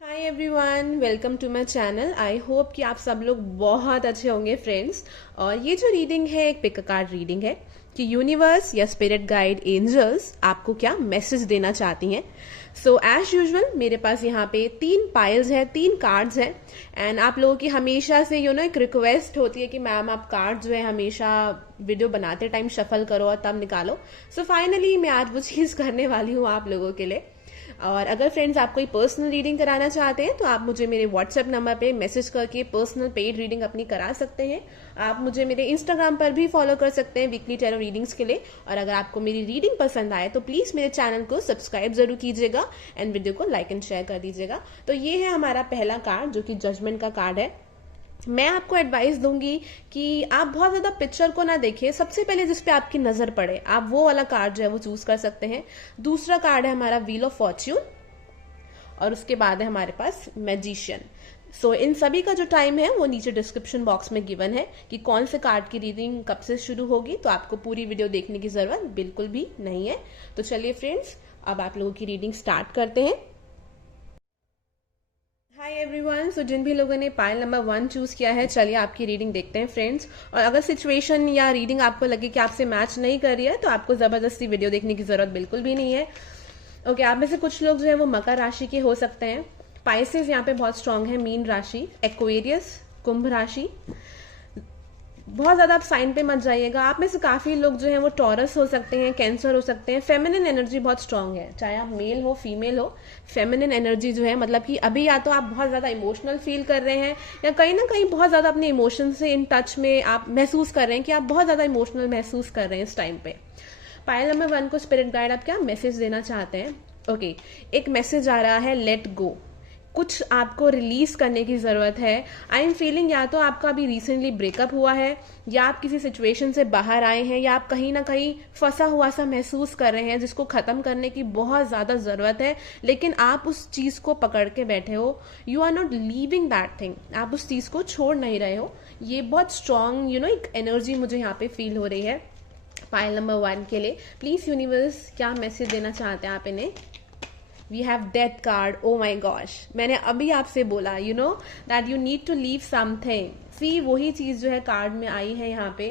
Hi everyone, welcome to my channel. I hope कि आप सब लोग बहुत अच्छे होंगे फ्रेंड्स। और ये जो रीडिंग है एक पिक कार्ड रीडिंग है कि यूनिवर्स या स्पिरिट गाइड एंजल्स आपको क्या मैसेज देना चाहती हैं। सो एज यूजुअल मेरे पास यहाँ पे 3 पाइल्स है, 3 कार्ड्स हैं। एंड आप लोगों की हमेशा से एक रिक्वेस्ट होती है कि मैम आप कार्ड जो है हमेशा वीडियो बनाते टाइम शफल करो और तब निकालो। सो फाइनली मैं आज वो चीज़ करने वाली हूँ आप लोगों के लिए। और अगर फ्रेंड्स आप कोई पर्सनल रीडिंग कराना चाहते हैं तो आप मुझे मेरे व्हाट्सएप नंबर पे मैसेज करके पर्सनल पेड रीडिंग अपनी करा सकते हैं। आप मुझे मेरे इंस्टाग्राम पर भी फॉलो कर सकते हैं वीकली टैरो रीडिंग्स के लिए। और अगर आपको मेरी रीडिंग पसंद आए तो प्लीज मेरे चैनल को सब्सक्राइब जरूर कीजिएगा एंड वीडियो को लाइक एंड शेयर कर दीजिएगा। तो ये है हमारा पहला कार्ड जो कि जजमेंट का कार्ड है। मैं आपको एडवाइस दूंगी कि आप बहुत ज्यादा पिक्चर को ना देखिए। सबसे पहले जिस पे आपकी नजर पड़े आप वो वाला कार्ड जो है वो चूज कर सकते हैं। दूसरा कार्ड है हमारा व्हील ऑफ फॉर्च्यून और उसके बाद है हमारे पास मैजिशियन। सो इन सभी का जो टाइम है वो नीचे डिस्क्रिप्शन बॉक्स में गिवन है कि कौन से कार्ड की रीडिंग कब से शुरू होगी। तो आपको पूरी वीडियो देखने की जरूरत बिल्कुल भी नहीं है। तो चलिए फ्रेंड्स, अब आप लोगों की रीडिंग स्टार्ट करते हैं। हाय एवरीवन, सो जिन भी लोगों ने पाइल नंबर 1 चूज किया है, चलिए आपकी रीडिंग देखते हैं फ्रेंड्स। और अगर सिचुएशन या रीडिंग आपको लगे कि आपसे मैच नहीं कर रही है तो आपको जबरदस्ती वीडियो देखने की जरूरत बिल्कुल भी नहीं है। ओके, आप में से कुछ लोग जो है वो मकर राशि के हो सकते हैं। पाइसेस यहाँ पे बहुत स्ट्रांग है, मीन राशि, एक्वेरियस, कुंभ राशि। बहुत ज्यादा आप साइन पे मत जाइएगा। आप में से काफी लोग जो है वो टॉरस हो सकते हैं, कैंसर हो सकते हैं। फेमिनिन एनर्जी बहुत स्ट्रांग है, चाहे आप मेल हो फीमेल हो। फेमिनिन एनर्जी जो है मतलब कि अभी या तो आप बहुत ज्यादा इमोशनल फील कर रहे हैं या कहीं ना कहीं बहुत ज्यादा अपने इमोशन से इन टच में आप महसूस कर रहे हैं कि आप बहुत ज्यादा इमोशनल महसूस कर रहे हैं इस टाइम पे। पाइल नंबर 1 को स्पिरिट गाइड आप क्या मैसेज देना चाहते हैं? ओके, एक मैसेज आ रहा है लेट गो। कुछ आपको रिलीज करने की जरूरत है। आई एम फीलिंग या तो आपका अभी रिसेंटली ब्रेकअप हुआ है या आप किसी सिचुएशन से बाहर आए हैं या आप कहीं ना कहीं फंसा हुआ सा महसूस कर रहे हैं जिसको खत्म करने की बहुत ज्यादा जरूरत है, लेकिन आप उस चीज को पकड़ के बैठे हो। You are not leaving that thing, आप उस चीज को छोड़ नहीं रहे हो। ये बहुत स्ट्रांग एक एनर्जी मुझे यहाँ पे फील हो रही है पाइल नंबर 1 के लिए। प्लीज यूनिवर्स क्या मैसेज देना चाहते हैं आप इन्हें? We have death card. Oh my gosh, मैंने अभी आपसे बोला that you need to leave something. See वही चीज जो है कार्ड में आई है यहाँ पे।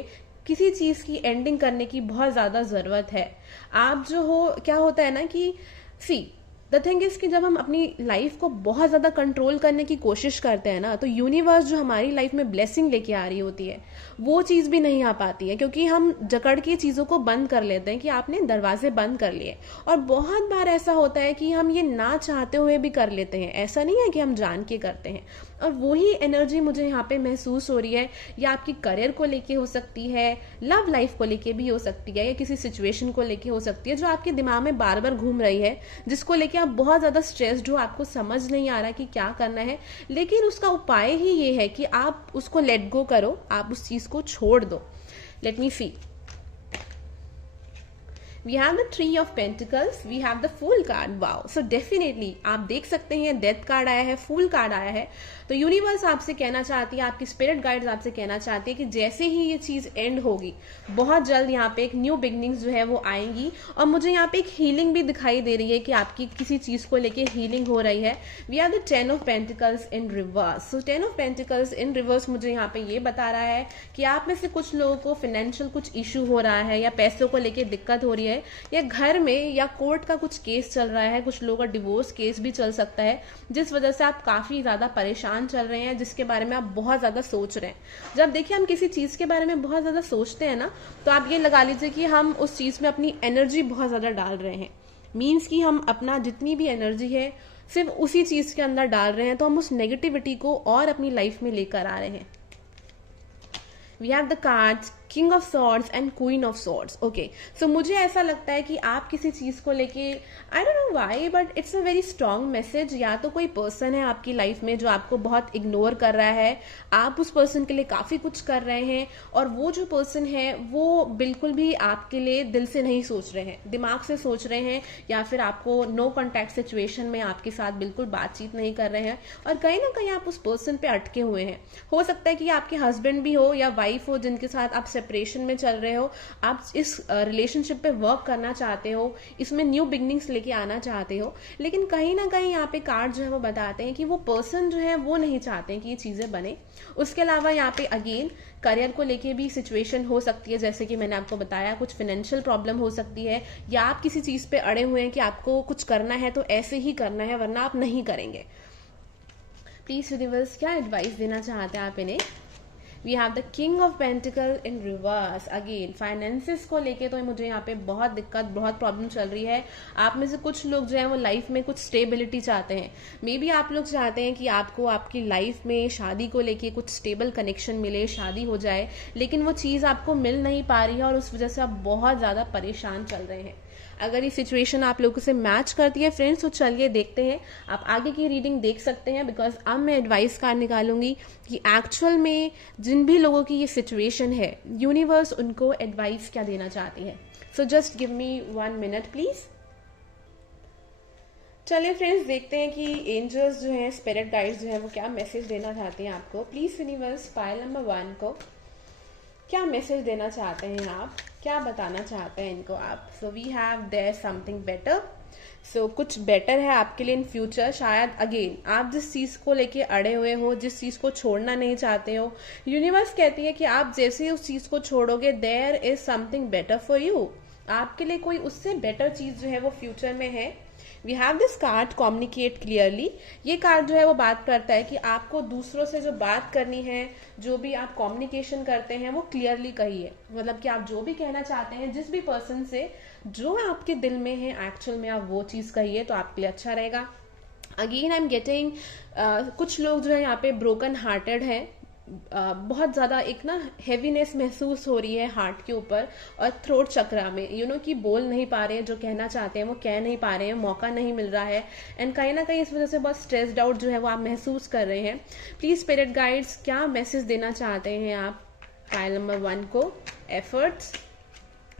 किसी चीज की एंडिंग करने की बहुत ज्यादा जरूरत है। आप जो हो, क्या होता है ना कि सी द थिंग इज कि जब हम अपनी लाइफ को बहुत ज्यादा कंट्रोल करने की कोशिश करते हैं ना तो यूनिवर्स जो हमारी लाइफ में ब्लेसिंग लेके आ रही होती है वो चीज भी नहीं आ पाती है, क्योंकि हम जकड़ के चीजों को बंद कर लेते हैं कि आपने दरवाजे बंद कर लिए। और बहुत बार ऐसा होता है कि हम ये ना चाहते हुए भी कर लेते हैं, ऐसा नहीं है कि हम जान के करते हैं। और वही एनर्जी मुझे यहाँ पे महसूस हो रही है। या आपकी करियर को लेके हो सकती है, लव लाइफ को लेके भी हो सकती है, या किसी सिचुएशन को लेके हो सकती है जो आपके दिमाग में बार बार घूम रही है, जिसको लेके आप बहुत ज्यादा स्ट्रेस्ड हो, आपको समझ नहीं आ रहा कि क्या करना है। लेकिन उसका उपाय ही ये है कि आप उसको लेट गो करो, आप उस चीज को छोड़ दो। Let me see, we have the 3 of Pentacles, we have the Fool card. wow, so definitely आप देख सकते हैं डेथ कार्ड आया है, फूल कार्ड आया है। तो यूनिवर्स आपसे कहना चाहती है, आपकी स्पिरिट गाइड्स आपसे कहना चाहती है कि जैसे ही ये चीज एंड होगी बहुत जल्द यहाँ पे एक न्यू बिगनिंग्स जो है वो आएंगी। और मुझे यहाँ पे एक हीलिंग भी दिखाई दे रही है कि आपकी किसी चीज को लेके हीलिंग हो रही है। We are the 10 of Pentacles in reverse. So 10 of Pentacles in reverse मुझे यहाँ पे ये बता रहा है कि आप में से कुछ लोगों को फाइनेंशियल कुछ इशू हो रहा है या पैसों को लेके दिक्कत हो रही है, या घर में या कोर्ट का कुछ केस चल रहा है। कुछ लोगों का डिवोर्स केस भी चल सकता है जिस वजह से आप काफी ज्यादा परेशान चल रहे हैं, जिसके बारे में आप बहुत ज्यादा सोच रहे हैं। जब देखिए हम किसी चीज के बारे में बहुत ज्यादा सोचते हैं ना तो आप ये लगा लीजिए कि हम उस चीज में अपनी एनर्जी बहुत ज्यादा डाल रहे हैं। मीन्स कि हम अपना जितनी भी एनर्जी है सिर्फ उसी चीज के अंदर डाल रहे हैं, तो हम उस नेगेटिविटी को और अपनी लाइफ में लेकर आ रहे हैं। We have the cards king of swords and queen of swords. Okay, so मुझे ऐसा लगता है कि आप किसी चीज को लेके, आई don't know why but it's a very strong message. या तो कोई पर्सन है आपकी लाइफ में जो आपको बहुत इग्नोर कर रहा है, आप उस पर्सन के लिए काफी कुछ कर रहे हैं और वो जो पर्सन है वो बिल्कुल भी आपके लिए दिल से नहीं सोच रहे हैं, दिमाग से सोच रहे हैं, या फिर आपको नो कॉन्टैक्ट सिचुएशन में आपके साथ बिल्कुल बातचीत नहीं कर रहे हैं और कहीं ना कहीं आप उस पर्सन पे अटके हुए हैं। हो सकता है कि आपके हस्बैंड भी हो या वाइफ हो जिनके साथ आप सेपरेशन में चल रहे हो, आप इस रिलेशनशिप पे वर्क करना चाहते हो, इसमें न्यू बिगनिंग्स लेके आना चाहते हो, लेकिन कहीं ना कहीं यहाँ पे कार्ड जो है वो बताते हैं कि वो पर्सन जो है वो नहीं चाहते हैं कि ये चीजें बने। उसके अलावा यहाँ पे अगेन करियर को लेके भी सिचुएशन हो सकती है, जैसे कि मैंने आपको बताया कुछ फाइनेंशियल प्रॉब्लम हो सकती है, या आप किसी चीज पे अड़े हुए हैं कि आपको कुछ करना है तो ऐसे ही करना है वरना आप नहीं करेंगे। प्लीज यूनिवर्स क्या एडवाइस देना चाहते हैं आप इन्हें। We have the king of pentacle in reverse. Again finances को लेके तो मुझे यहाँ पे बहुत दिक्कत, बहुत प्रॉब्लम चल रही है। आप में से कुछ लोग जो है वो लाइफ में कुछ स्टेबिलिटी चाहते हैं। मे बी आप लोग चाहते हैं कि आपको आपकी लाइफ में शादी को लेके कुछ स्टेबल कनेक्शन मिले, शादी हो जाए, लेकिन वो चीज़ आपको मिल नहीं पा रही है और उस वजह से आप बहुत ज़्यादा परेशान चल रहे हैं। अगर ये सिचुएशन आप लोगों से मैच करती है फ्रेंड्स, तो चलिए देखते हैं। आप आगे की रीडिंग देख सकते हैं, बिकॉज अब मैं एडवाइस कार्ड निकालूंगी कि एक्चुअल में जिन भी लोगों की ये सिचुएशन है, यूनिवर्स उनको एडवाइस क्या देना चाहती है। So just give me 1 minute please. चलिए फ्रेंड्स देखते हैं कि एंजल्स जो हैं, स्पिरिट गाइड्स जो हैं, वो क्या मैसेज देना चाहते हैं आपको। प्लीज यूनिवर्स पाइल नंबर 1 को क्या मैसेज देना चाहते हैं आप, क्या बताना चाहते हैं इनको आप। So we have there something better. So कुछ बेटर है आपके लिए इन फ्यूचर। शायद अगेन आप जिस चीज को लेके अड़े हुए हो, जिस चीज को छोड़ना नहीं चाहते हो, यूनिवर्स कहती है कि आप जैसे ही उस चीज को छोड़ोगे, there is something better for you. आपके लिए कोई उससे बेटर चीज जो है वो फ्यूचर में है। We have this card communicate clearly. ये कार्ड जो है वो बात करता है कि आपको दूसरों से जो बात करनी है, जो भी आप कम्युनिकेशन करते हैं, वो क्लियरली कहिए। मतलब कि आप जो भी कहना चाहते हैं जिस भी पर्सन से, जो आपके दिल में है एक्चुअल में, आप वो चीज कहिए तो आपके लिए अच्छा रहेगा। अगेन आई एम गेटिंग कुछ लोग जो है यहाँ पे ब्रोकन हार्टेड है। बहुत ज़्यादा एक ना हैवीनेस महसूस हो रही है हार्ट के ऊपर और थ्रोट चक्रा में, कि बोल नहीं पा रहे हैं, जो कहना चाहते हैं वो कह नहीं पा रहे हैं, मौका नहीं मिल रहा है, एंड कहीं ना कहीं इस वजह से बहुत स्ट्रेस्ड आउट जो है वो आप महसूस कर रहे हैं। प्लीज स्पिरिट गाइड्स क्या मैसेज देना चाहते हैं आप फाइल नंबर 1 को। Efforts,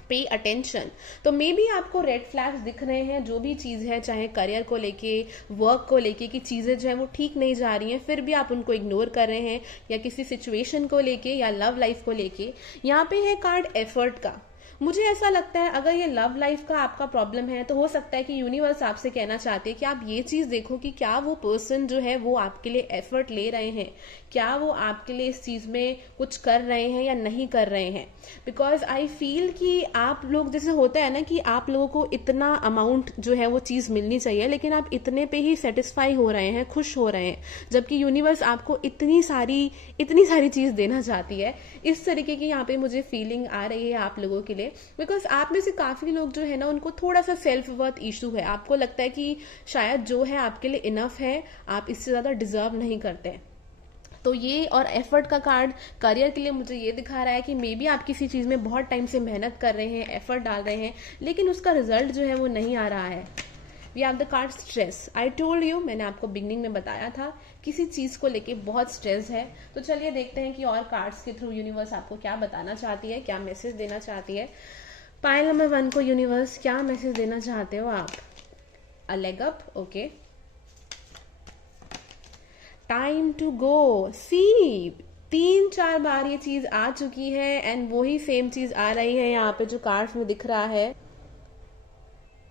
pay attention. तो मे बी आपको रेड फ्लैग्स दिख रहे हैं, जो भी चीज़ है, चाहे करियर को लेके, वर्क को लेके, कि चीज़ें जो है वो ठीक नहीं जा रही हैं, फिर भी आप उनको इग्नोर कर रहे हैं, या किसी सिचुएशन को लेके या लव लाइफ को लेके। यहाँ पे है कार्ड एफर्ट का। मुझे ऐसा लगता है अगर ये लव लाइफ का आपका प्रॉब्लम है, तो हो सकता है कि यूनिवर्स आपसे कहना चाहते हैं कि आप ये चीज देखो कि क्या वो पर्सन जो है वो आपके लिए एफर्ट ले रहे हैं, क्या वो आपके लिए इस चीज में कुछ कर रहे हैं या नहीं कर रहे हैं। बिकॉज आई फील कि आप लोग, जैसे होता है ना कि आप लोगों को इतना अमाउंट जो है वो चीज मिलनी चाहिए, लेकिन आप इतने पे ही सेटिस्फाई हो रहे हैं, खुश हो रहे हैं, जबकि यूनिवर्स आपको इतनी सारी चीज देना चाहती है। इस तरीके की यहाँ पे मुझे फीलिंग आ रही है आप लोगों के लिए। बिकॉज आप में से काफी लोग जो है ना, उनको थोड़ा सा सेल्फ वर्थ इशू है। आपको लगता है कि शायद जो है आपके लिए इनफ है, आप इससे ज्यादा डिजर्व नहीं करते। तो ये और एफर्ट का कार्ड करियर के लिए मुझे ये दिखा रहा है कि मे बी आप किसी चीज में बहुत टाइम से मेहनत कर रहे हैं, एफर्ट डाल रहे हैं, लेकिन उसका रिजल्ट जो है वो नहीं आ रहा है। We have the card stress. I told you, मैंने आपको बिगनिंग में बताया था, किसी चीज को लेके बहुत स्ट्रेस है। तो चलिए देखते हैं कि और कार्ड्स के थ्रू यूनिवर्स आपको क्या बताना चाहती है, क्या मैसेज देना चाहती है। पाइल नंबर 1 को यूनिवर्स क्या मैसेज देना चाहते हो आप। A leg up, okay. Time to go. See 3-4 बार ये चीज आ चुकी है, एंड वही सेम चीज आ रही है यहाँ पे जो कार्ड्स में दिख रहा है।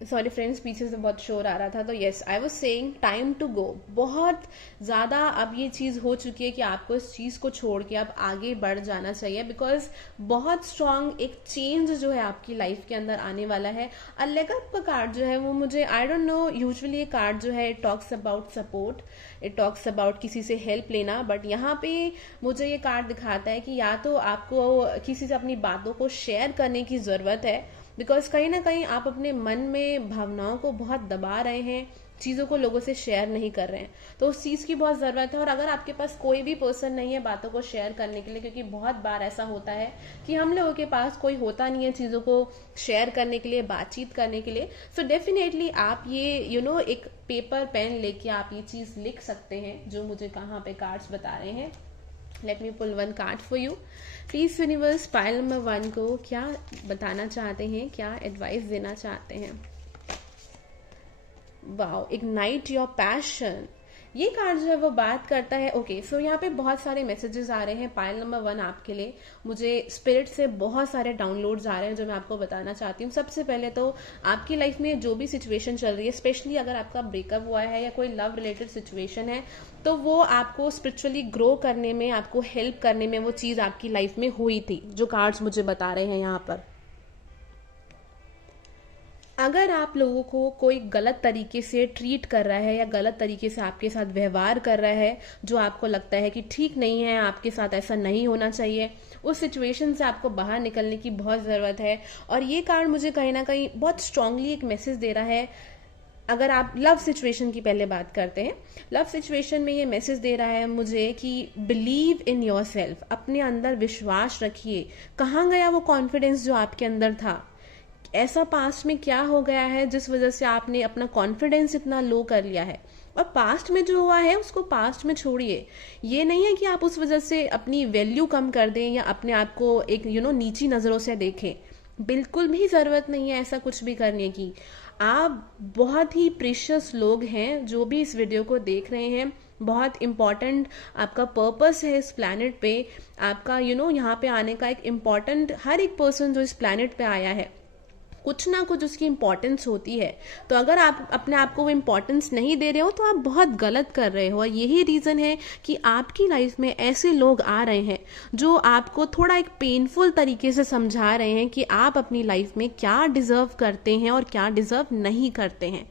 सॉरी फ्रेंड्स, पीछे से बहुत शोर आ रहा था। तो yes, I was saying time to go. बहुत ज्यादा अब ये चीज हो चुकी है कि आपको इस चीज को छोड़ के अब आगे बढ़ जाना चाहिए, बिकॉज बहुत स्ट्रांग एक चेंज जो है आपकी लाइफ के अंदर आने वाला है। अ लेग अप का कार्ड जो है वो मुझे, आई डोंट नो, यूजुअली ये कार्ड जो है it talks about support, it talks about किसी से हेल्प लेना, बट यहाँ पे मुझे ये कार्ड दिखाता है कि या तो आपको किसी से अपनी बातों को शेयर करने की जरूरत है, बिकॉज कहीं ना कहीं आप अपने मन में भावनाओं को बहुत दबा रहे हैं, चीजों को लोगों से शेयर नहीं कर रहे हैं, तो उस चीज की बहुत जरूरत है। और अगर आपके पास कोई भी पर्सन नहीं है बातों को शेयर करने के लिए, क्योंकि बहुत बार ऐसा होता है कि हम लोगों के पास कोई होता नहीं है चीजों को शेयर करने के लिए, बातचीत करने के लिए, सो डेफिनेटली आप ये एक पेपर पेन लेके आप ये चीज लिख सकते हैं जो मुझे कहाँ पे कार्ड्स बता रहे हैं। Let me pull 1 card for you. Please universe pile number 1 को क्या बताना चाहते हैं, क्या एडवाइस देना चाहते हैं। Wow, ignite your passion. ये कार्ड जो है वो बात करता है, ओके सो यहाँ पे बहुत सारे मैसेजेस आ रहे हैं पायल नंबर 1 आपके लिए। मुझे स्पिरिट से बहुत सारे डाउनलोड्स आ रहे हैं जो मैं आपको बताना चाहती हूँ। सबसे पहले तो आपकी लाइफ में जो भी सिचुएशन चल रही है, स्पेशली अगर आपका ब्रेकअप हुआ है या कोई लव रिलेटेड सिचुएशन है, तो वो आपको स्पिरिचुअली ग्रो करने में, आपको हेल्प करने में वो चीज़ आपकी लाइफ में हुई थी, जो कार्ड्स मुझे बता रहे हैं यहाँ पर। अगर आप लोगों को कोई गलत तरीके से ट्रीट कर रहा है या गलत तरीके से आपके साथ व्यवहार कर रहा है, जो आपको लगता है कि ठीक नहीं है, आपके साथ ऐसा नहीं होना चाहिए, उस सिचुएशन से आपको बाहर निकलने की बहुत ज़रूरत है। और ये कार्ड मुझे कहीं ना कहीं बहुत स्ट्रांगली एक मैसेज दे रहा है। अगर आप लव सिचुएशन की पहले बात करते हैं, लव सिचुएशन में ये मैसेज दे रहा है मुझे कि बिलीव इन योर सेल्फ, अपने अंदर विश्वास रखिए। कहाँ गया वो कॉन्फिडेंस जो आपके अंदर था? ऐसा पास्ट में क्या हो गया है जिस वजह से आपने अपना कॉन्फिडेंस इतना लो कर लिया है? और पास्ट में जो हुआ है उसको पास्ट में छोड़िए। ये नहीं है कि आप उस वजह से अपनी वैल्यू कम कर दें या अपने आप को एक नीची नज़रों से देखें। बिल्कुल भी ज़रूरत नहीं है ऐसा कुछ भी करने की। आप बहुत ही प्रीशियस लोग हैं जो भी इस वीडियो को देख रहे हैं। बहुत इम्पॉर्टेंट आपका पर्पस है इस प्लैनेट पे। आपका यहाँ पे आने का एक इम्पॉर्टेंट, हर एक पर्सन जो इस प्लैनेट पे आया है, कुछ ना कुछ उसकी इम्पोर्टेंस होती है। तो अगर आप अपने आप को वो इम्पोर्टेंस नहीं दे रहे हो तो आप बहुत गलत कर रहे हो। और यही रीज़न है कि आपकी लाइफ में ऐसे लोग आ रहे हैं जो आपको थोड़ा एक पेनफुल तरीके से समझा रहे हैं कि आप अपनी लाइफ में क्या डिज़र्व करते हैं और क्या डिज़र्व नहीं करते हैं।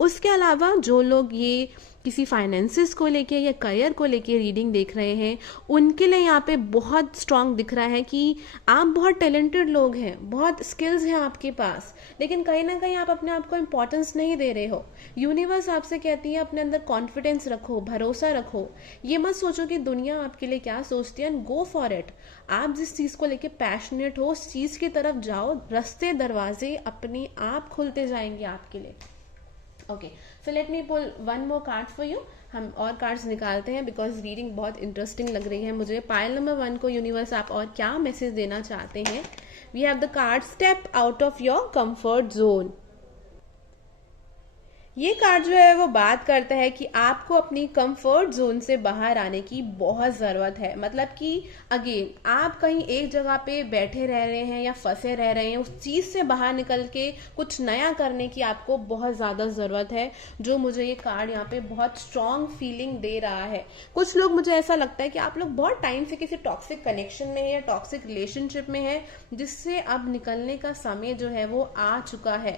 उसके अलावा जो लोग ये किसी फाइनेंसिस को लेके या करियर को लेके रीडिंग देख रहे हैं, उनके लिए यहाँ पे बहुत स्ट्रांग दिख रहा है कि आप बहुत टैलेंटेड लोग हैं, बहुत स्किल्स हैं आपके पास, लेकिन कहीं ना कहीं आप अपने आप को इम्पोर्टेंस नहीं दे रहे हो। यूनिवर्स आपसे कहती है अपने अंदर कॉन्फिडेंस रखो, भरोसा रखो। ये मत सोचो कि दुनिया आपके लिए क्या सोचती है, एंड गो फॉर इट। आप जिस चीज़ को लेके पैशनेट हो उस चीज़ की तरफ जाओ, रास्ते दरवाजे अपने आप खुलते जाएंगे आपके लिए। Okay, so let me pull one more card for you. हम और कार्ड्स निकालते हैं बिकॉज रीडिंग बहुत इंटरेस्टिंग लग रही है मुझे। पायल नंबर 1 को यूनिवर्स आप और क्या मैसेज देना चाहते हैं? We have the card step out of your comfort zone. ये कार्ड जो है वो बात करता है कि आपको अपनी कंफर्ट जोन से बाहर आने की बहुत ज़रूरत है। मतलब कि अगेन आप कहीं एक जगह पे बैठे रह रहे हैं या फंसे रह रहे हैं, उस चीज़ से बाहर निकल के कुछ नया करने की आपको बहुत ज़्यादा ज़रूरत है, जो मुझे ये कार्ड यहाँ पे बहुत स्ट्रॉन्ग फीलिंग दे रहा है। कुछ लोग, मुझे ऐसा लगता है कि आप लोग बहुत टाइम से किसी टॉक्सिक कनेक्शन में है या टॉक्सिक रिलेशनशिप में है, जिससे अब निकलने का समय जो है वो आ चुका है।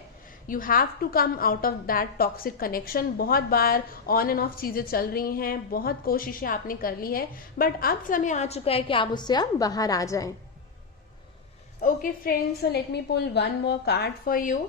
You have to come out of that toxic connection. बहुत बार ऑन एंड ऑफ चीज़ें चल रही हैं, बहुत कोशिशें आपने कर ली है, बट अब समय आ चुका है कि आप उससे अब बाहर आ जाएं। Okay friends, so let me pull one more card for you.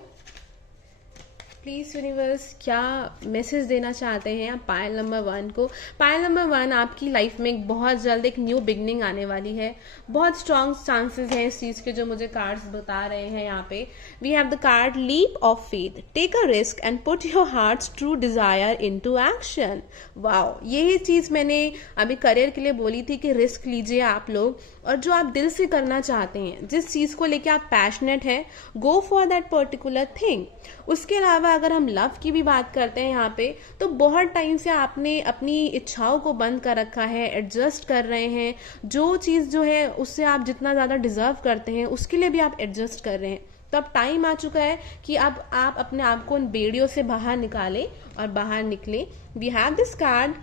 Please universe, क्या मैसेज देना चाहते हैं आप पायल नंबर 1 को? पायल नंबर 1, आपकी लाइफ में बहुत जल्द एक न्यू बिगनिंग आने वाली है। बहुत स्ट्रॉन्ग चांसेस हैं इस चीज़ के जो मुझे कार्ड्स बता रहे हैं यहाँ पे। We have the card leap of faith, take a risk and put your heart's true desire into action. Wow, यही चीज़ मैंने अभी करियर के लिए बोली थी कि रिस्क लीजिए आप लोग, और जो आप दिल से करना चाहते हैं, जिस चीज़ को लेके आप पैशनेट हैं, go for that particular thing. उसके अलावा अगर हम लव की भी बात करते हैं यहाँ पे, तो बहुत टाइम से आपने अपनी इच्छाओं को बंद कर रखा है, एडजस्ट कर रहे हैं। जो चीज़ जो है उससे आप जितना ज़्यादा डिजर्व करते हैं उसके लिए भी आप एडजस्ट कर रहे हैं। तो अब टाइम आ चुका है कि अब आप अपने आप को उन बेड़ियों से बाहर निकालें और बाहर निकलें। We have this card,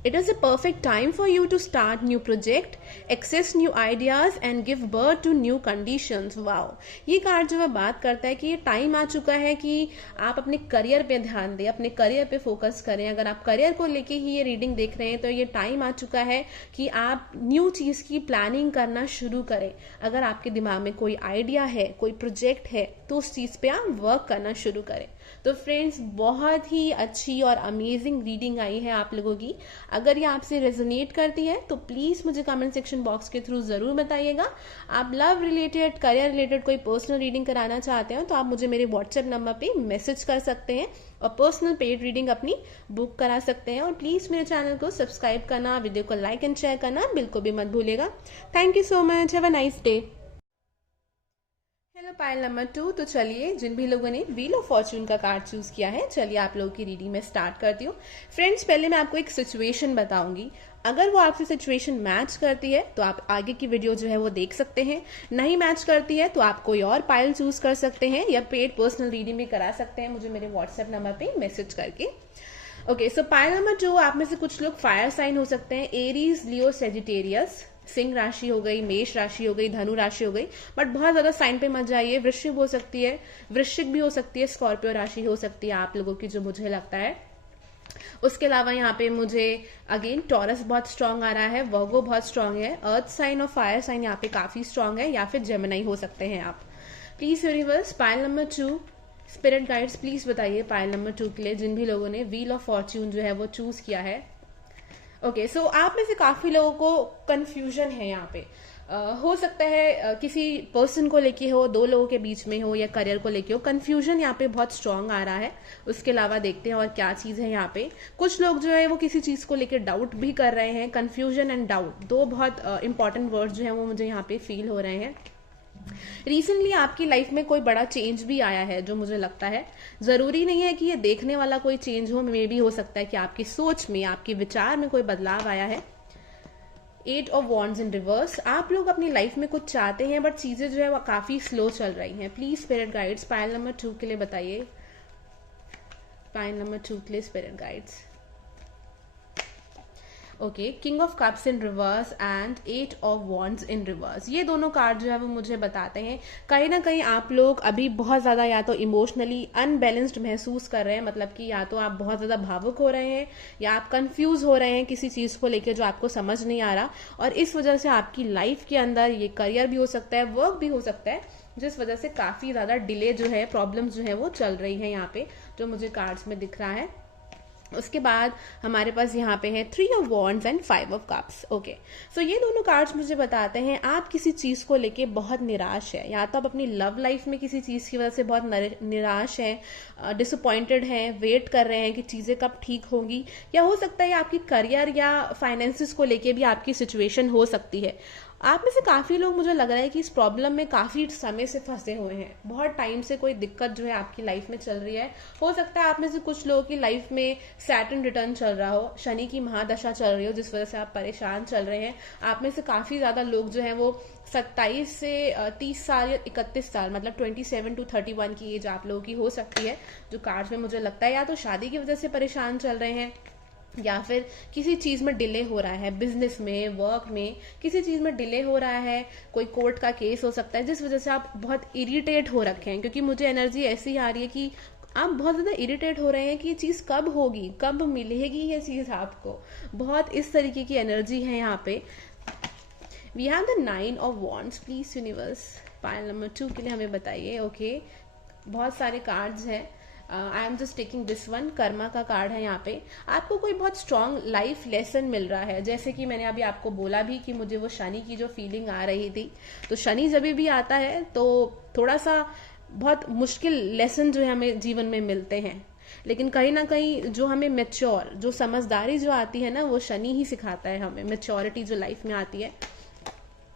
it is a perfect time for you to start new project, access new ideas and give birth to new conditions. wow, ये कार्ड जो है बात करता है कि ये टाइम आ चुका है कि आप अपने करियर पे ध्यान दें, अपने करियर पे फोकस करें। अगर आप करियर को लेके ही ये रीडिंग देख रहे हैं तो ये टाइम आ चुका है कि आप न्यू चीज़ की प्लानिंग करना शुरू करें। अगर आपके दिमाग में कोई आइडिया है, कोई प्रोजेक्ट है, तो उस चीज़ पे आप वर्क करना शुरू करें। तो फ्रेंड्स, बहुत ही अच्छी और अमेजिंग रीडिंग आई है आप लोगों की। अगर ये आपसे रेजोनेट करती है तो प्लीज़ मुझे कमेंट सेक्शन बॉक्स के थ्रू ज़रूर बताइएगा। आप लव रिलेटेड, करियर रिलेटेड कोई पर्सनल रीडिंग कराना चाहते हो तो आप मुझे मेरे व्हाट्सएप नंबर पे मैसेज कर सकते हैं और पर्सनल पेड रीडिंग अपनी बुक करा सकते हैं। और प्लीज़ मेरे चैनल को सब्सक्राइब करना, वीडियो को लाइक एंड शेयर करना बिल्कुल भी मत भूलिएगा। Thank you so much, have a nice day. Hello pile number 2। तो चलिए, जिन भी लोगों ने व्हील ऑफ फॉर्च्यून का कार्ड चूज किया है, चलिए आप लोगों की रीडिंग में स्टार्ट करती हूँ। फ्रेंड्स, पहले मैं आपको एक सिचुएशन बताऊंगी। अगर वो आपसे सिचुएशन मैच करती है तो आप आगे की वीडियो जो है वो देख सकते हैं। नहीं मैच करती है तो आप कोई और पाइल चूज कर सकते हैं या पेड पर्सनल रीडिंग भी करा सकते हैं मुझे मेरे व्हाट्सएप नंबर पे मैसेज करके। ओके, सो पाइल नंबर 2, आप में से कुछ लोग फायर साइन हो सकते हैं। एरीज, लियो, सेजिटेरियस। सिंह राशि हो गई, मेष राशि हो गई, धनु राशि हो गई, बट बहुत ज्यादा साइन पे मत जाइए। वृश्चिक हो सकती है, वृश्चिक भी हो सकती है, स्कॉर्पियो राशि हो सकती है आप लोगों की, जो मुझे लगता है। उसके अलावा यहाँ पे मुझे अगेन टॉरस बहुत स्ट्रांग आ रहा है, वर्गो बहुत स्ट्रांग है, अर्थ साइन और फायर साइन यहाँ पे काफी स्ट्रांग है, या फिर जेमिनी हो सकते हैं आप। Please universe, pile number 2, spirit guides please बताइए पाइल नंबर 2 के लिए, जिन भी लोगों ने व्हील ऑफ फॉर्च्यून जो है वो चूज किया है। ओके, सो आप में से काफी लोगों को कंफ्यूजन है यहाँ पे। हो सकता है किसी पर्सन को लेके हो, दो लोगों के बीच में हो, या करियर को लेके हो। कंफ्यूजन यहाँ पे बहुत स्ट्रांग आ रहा है। उसके अलावा देखते हैं और क्या चीज है यहाँ पे। कुछ लोग जो है वो किसी चीज को लेके डाउट भी कर रहे हैं। कंफ्यूजन एंड डाउट, दो बहुत इंपॉर्टेंट वर्ड जो है वो मुझे यहाँ पे फील हो रहे हैं। रिसेंटली आपकी लाइफ में कोई बड़ा चेंज भी आया है, जो मुझे लगता है। जरूरी नहीं है कि ये देखने वाला कोई चेंज हो, मे भी हो सकता है कि आपकी सोच में, आपके विचार में कोई बदलाव आया है। 8 ऑफ वॉन्ड्स इन रिवर्स, आप लोग अपनी लाइफ में कुछ चाहते हैं बट चीजें जो है वो काफी स्लो चल रही हैं। Please spirit guides pile number 2 के लिए बताइए। पाइल नंबर 2 के लिए spirit guides. Okay, king of cups in reverse and 8 of wands in reverse, ये दोनों कार्ड जो है वो मुझे बताते हैं कहीं ना कहीं आप लोग अभी बहुत ज्यादा या तो इमोशनली अनबैलेंस्ड महसूस कर रहे हैं, मतलब कि या तो आप बहुत ज्यादा भावुक हो रहे हैं या आप कंफ्यूज हो रहे हैं किसी चीज को लेकर जो आपको समझ नहीं आ रहा, और इस वजह से आपकी लाइफ के अंदर ये करियर भी हो सकता है, वर्क भी हो सकता है, जिस वजह से काफी ज्यादा डिले जो है, प्रॉब्लम्स जो है वो चल रही है यहाँ पे, जो मुझे कार्ड्स में दिख रहा है। उसके बाद हमारे पास यहाँ पे है 3 of wands and 5 of cups. Okay, so ये दोनों कार्ड्स मुझे बताते हैं आप किसी चीज को लेके बहुत निराश है, या तो आप अपनी लव लाइफ में किसी चीज की वजह से बहुत निराश है, डिसअपॉइंटेड हैं, वेट कर रहे हैं कि चीजें कब ठीक होंगी, या हो सकता है आपकी करियर या फाइनेंसिस को लेके भी आपकी सिचुएशन हो सकती है। आप में से काफी लोग, मुझे लग रहा है कि इस प्रॉब्लम में काफी समय से फंसे हुए हैं, बहुत टाइम से कोई दिक्कत जो है आपकी लाइफ में चल रही है। हो सकता है आप में से कुछ लोगों की लाइफ में सैटर्न रिटर्न चल रहा हो, शनि की महादशा चल रही हो, जिस वजह से आप परेशान चल रहे हैं। आप में से काफी ज्यादा लोग जो है वो 27 से 30 साल या 31 साल, मतलब 27 to 31 की एज आप लोगों की हो सकती है, जो कार्ड्स में मुझे लगता है या तो शादी की वजह से परेशान चल रहे हैं, या फिर किसी चीज में डिले हो रहा है, बिजनेस में, वर्क में किसी चीज में डिले हो रहा है, कोई कोर्ट का केस हो सकता है, जिस वजह से आप बहुत इरिटेट हो रखे हैं। क्योंकि मुझे एनर्जी ऐसी आ रही है कि आप बहुत ज्यादा इरिटेट हो रहे हैं कि ये चीज कब होगी, कब मिलेगी ये चीज आपको, बहुत इस तरीके की एनर्जी है यहाँ पे। We have the 9 of wands. Please universe pile number 2 के लिए हमें बताइए। ओके, बहुत सारे कार्ड्स हैं, आई am just taking this one, Karma का कार्ड है यहाँ पे। आपको कोई बहुत स्ट्रांग लाइफ लेसन मिल रहा है, जैसे कि मैंने अभी आपको बोला भी कि मुझे वो शनि की जो फीलिंग आ रही थी, तो शनि जब भी आता है तो थोड़ा सा बहुत मुश्किल लेसन जो है हमें जीवन में मिलते हैं, लेकिन कहीं ना कहीं जो हमें मेच्योर, जो समझदारी जो आती है ना, वो शनि ही सिखाता है हमें, मेच्योरिटी जो लाइफ में आती है।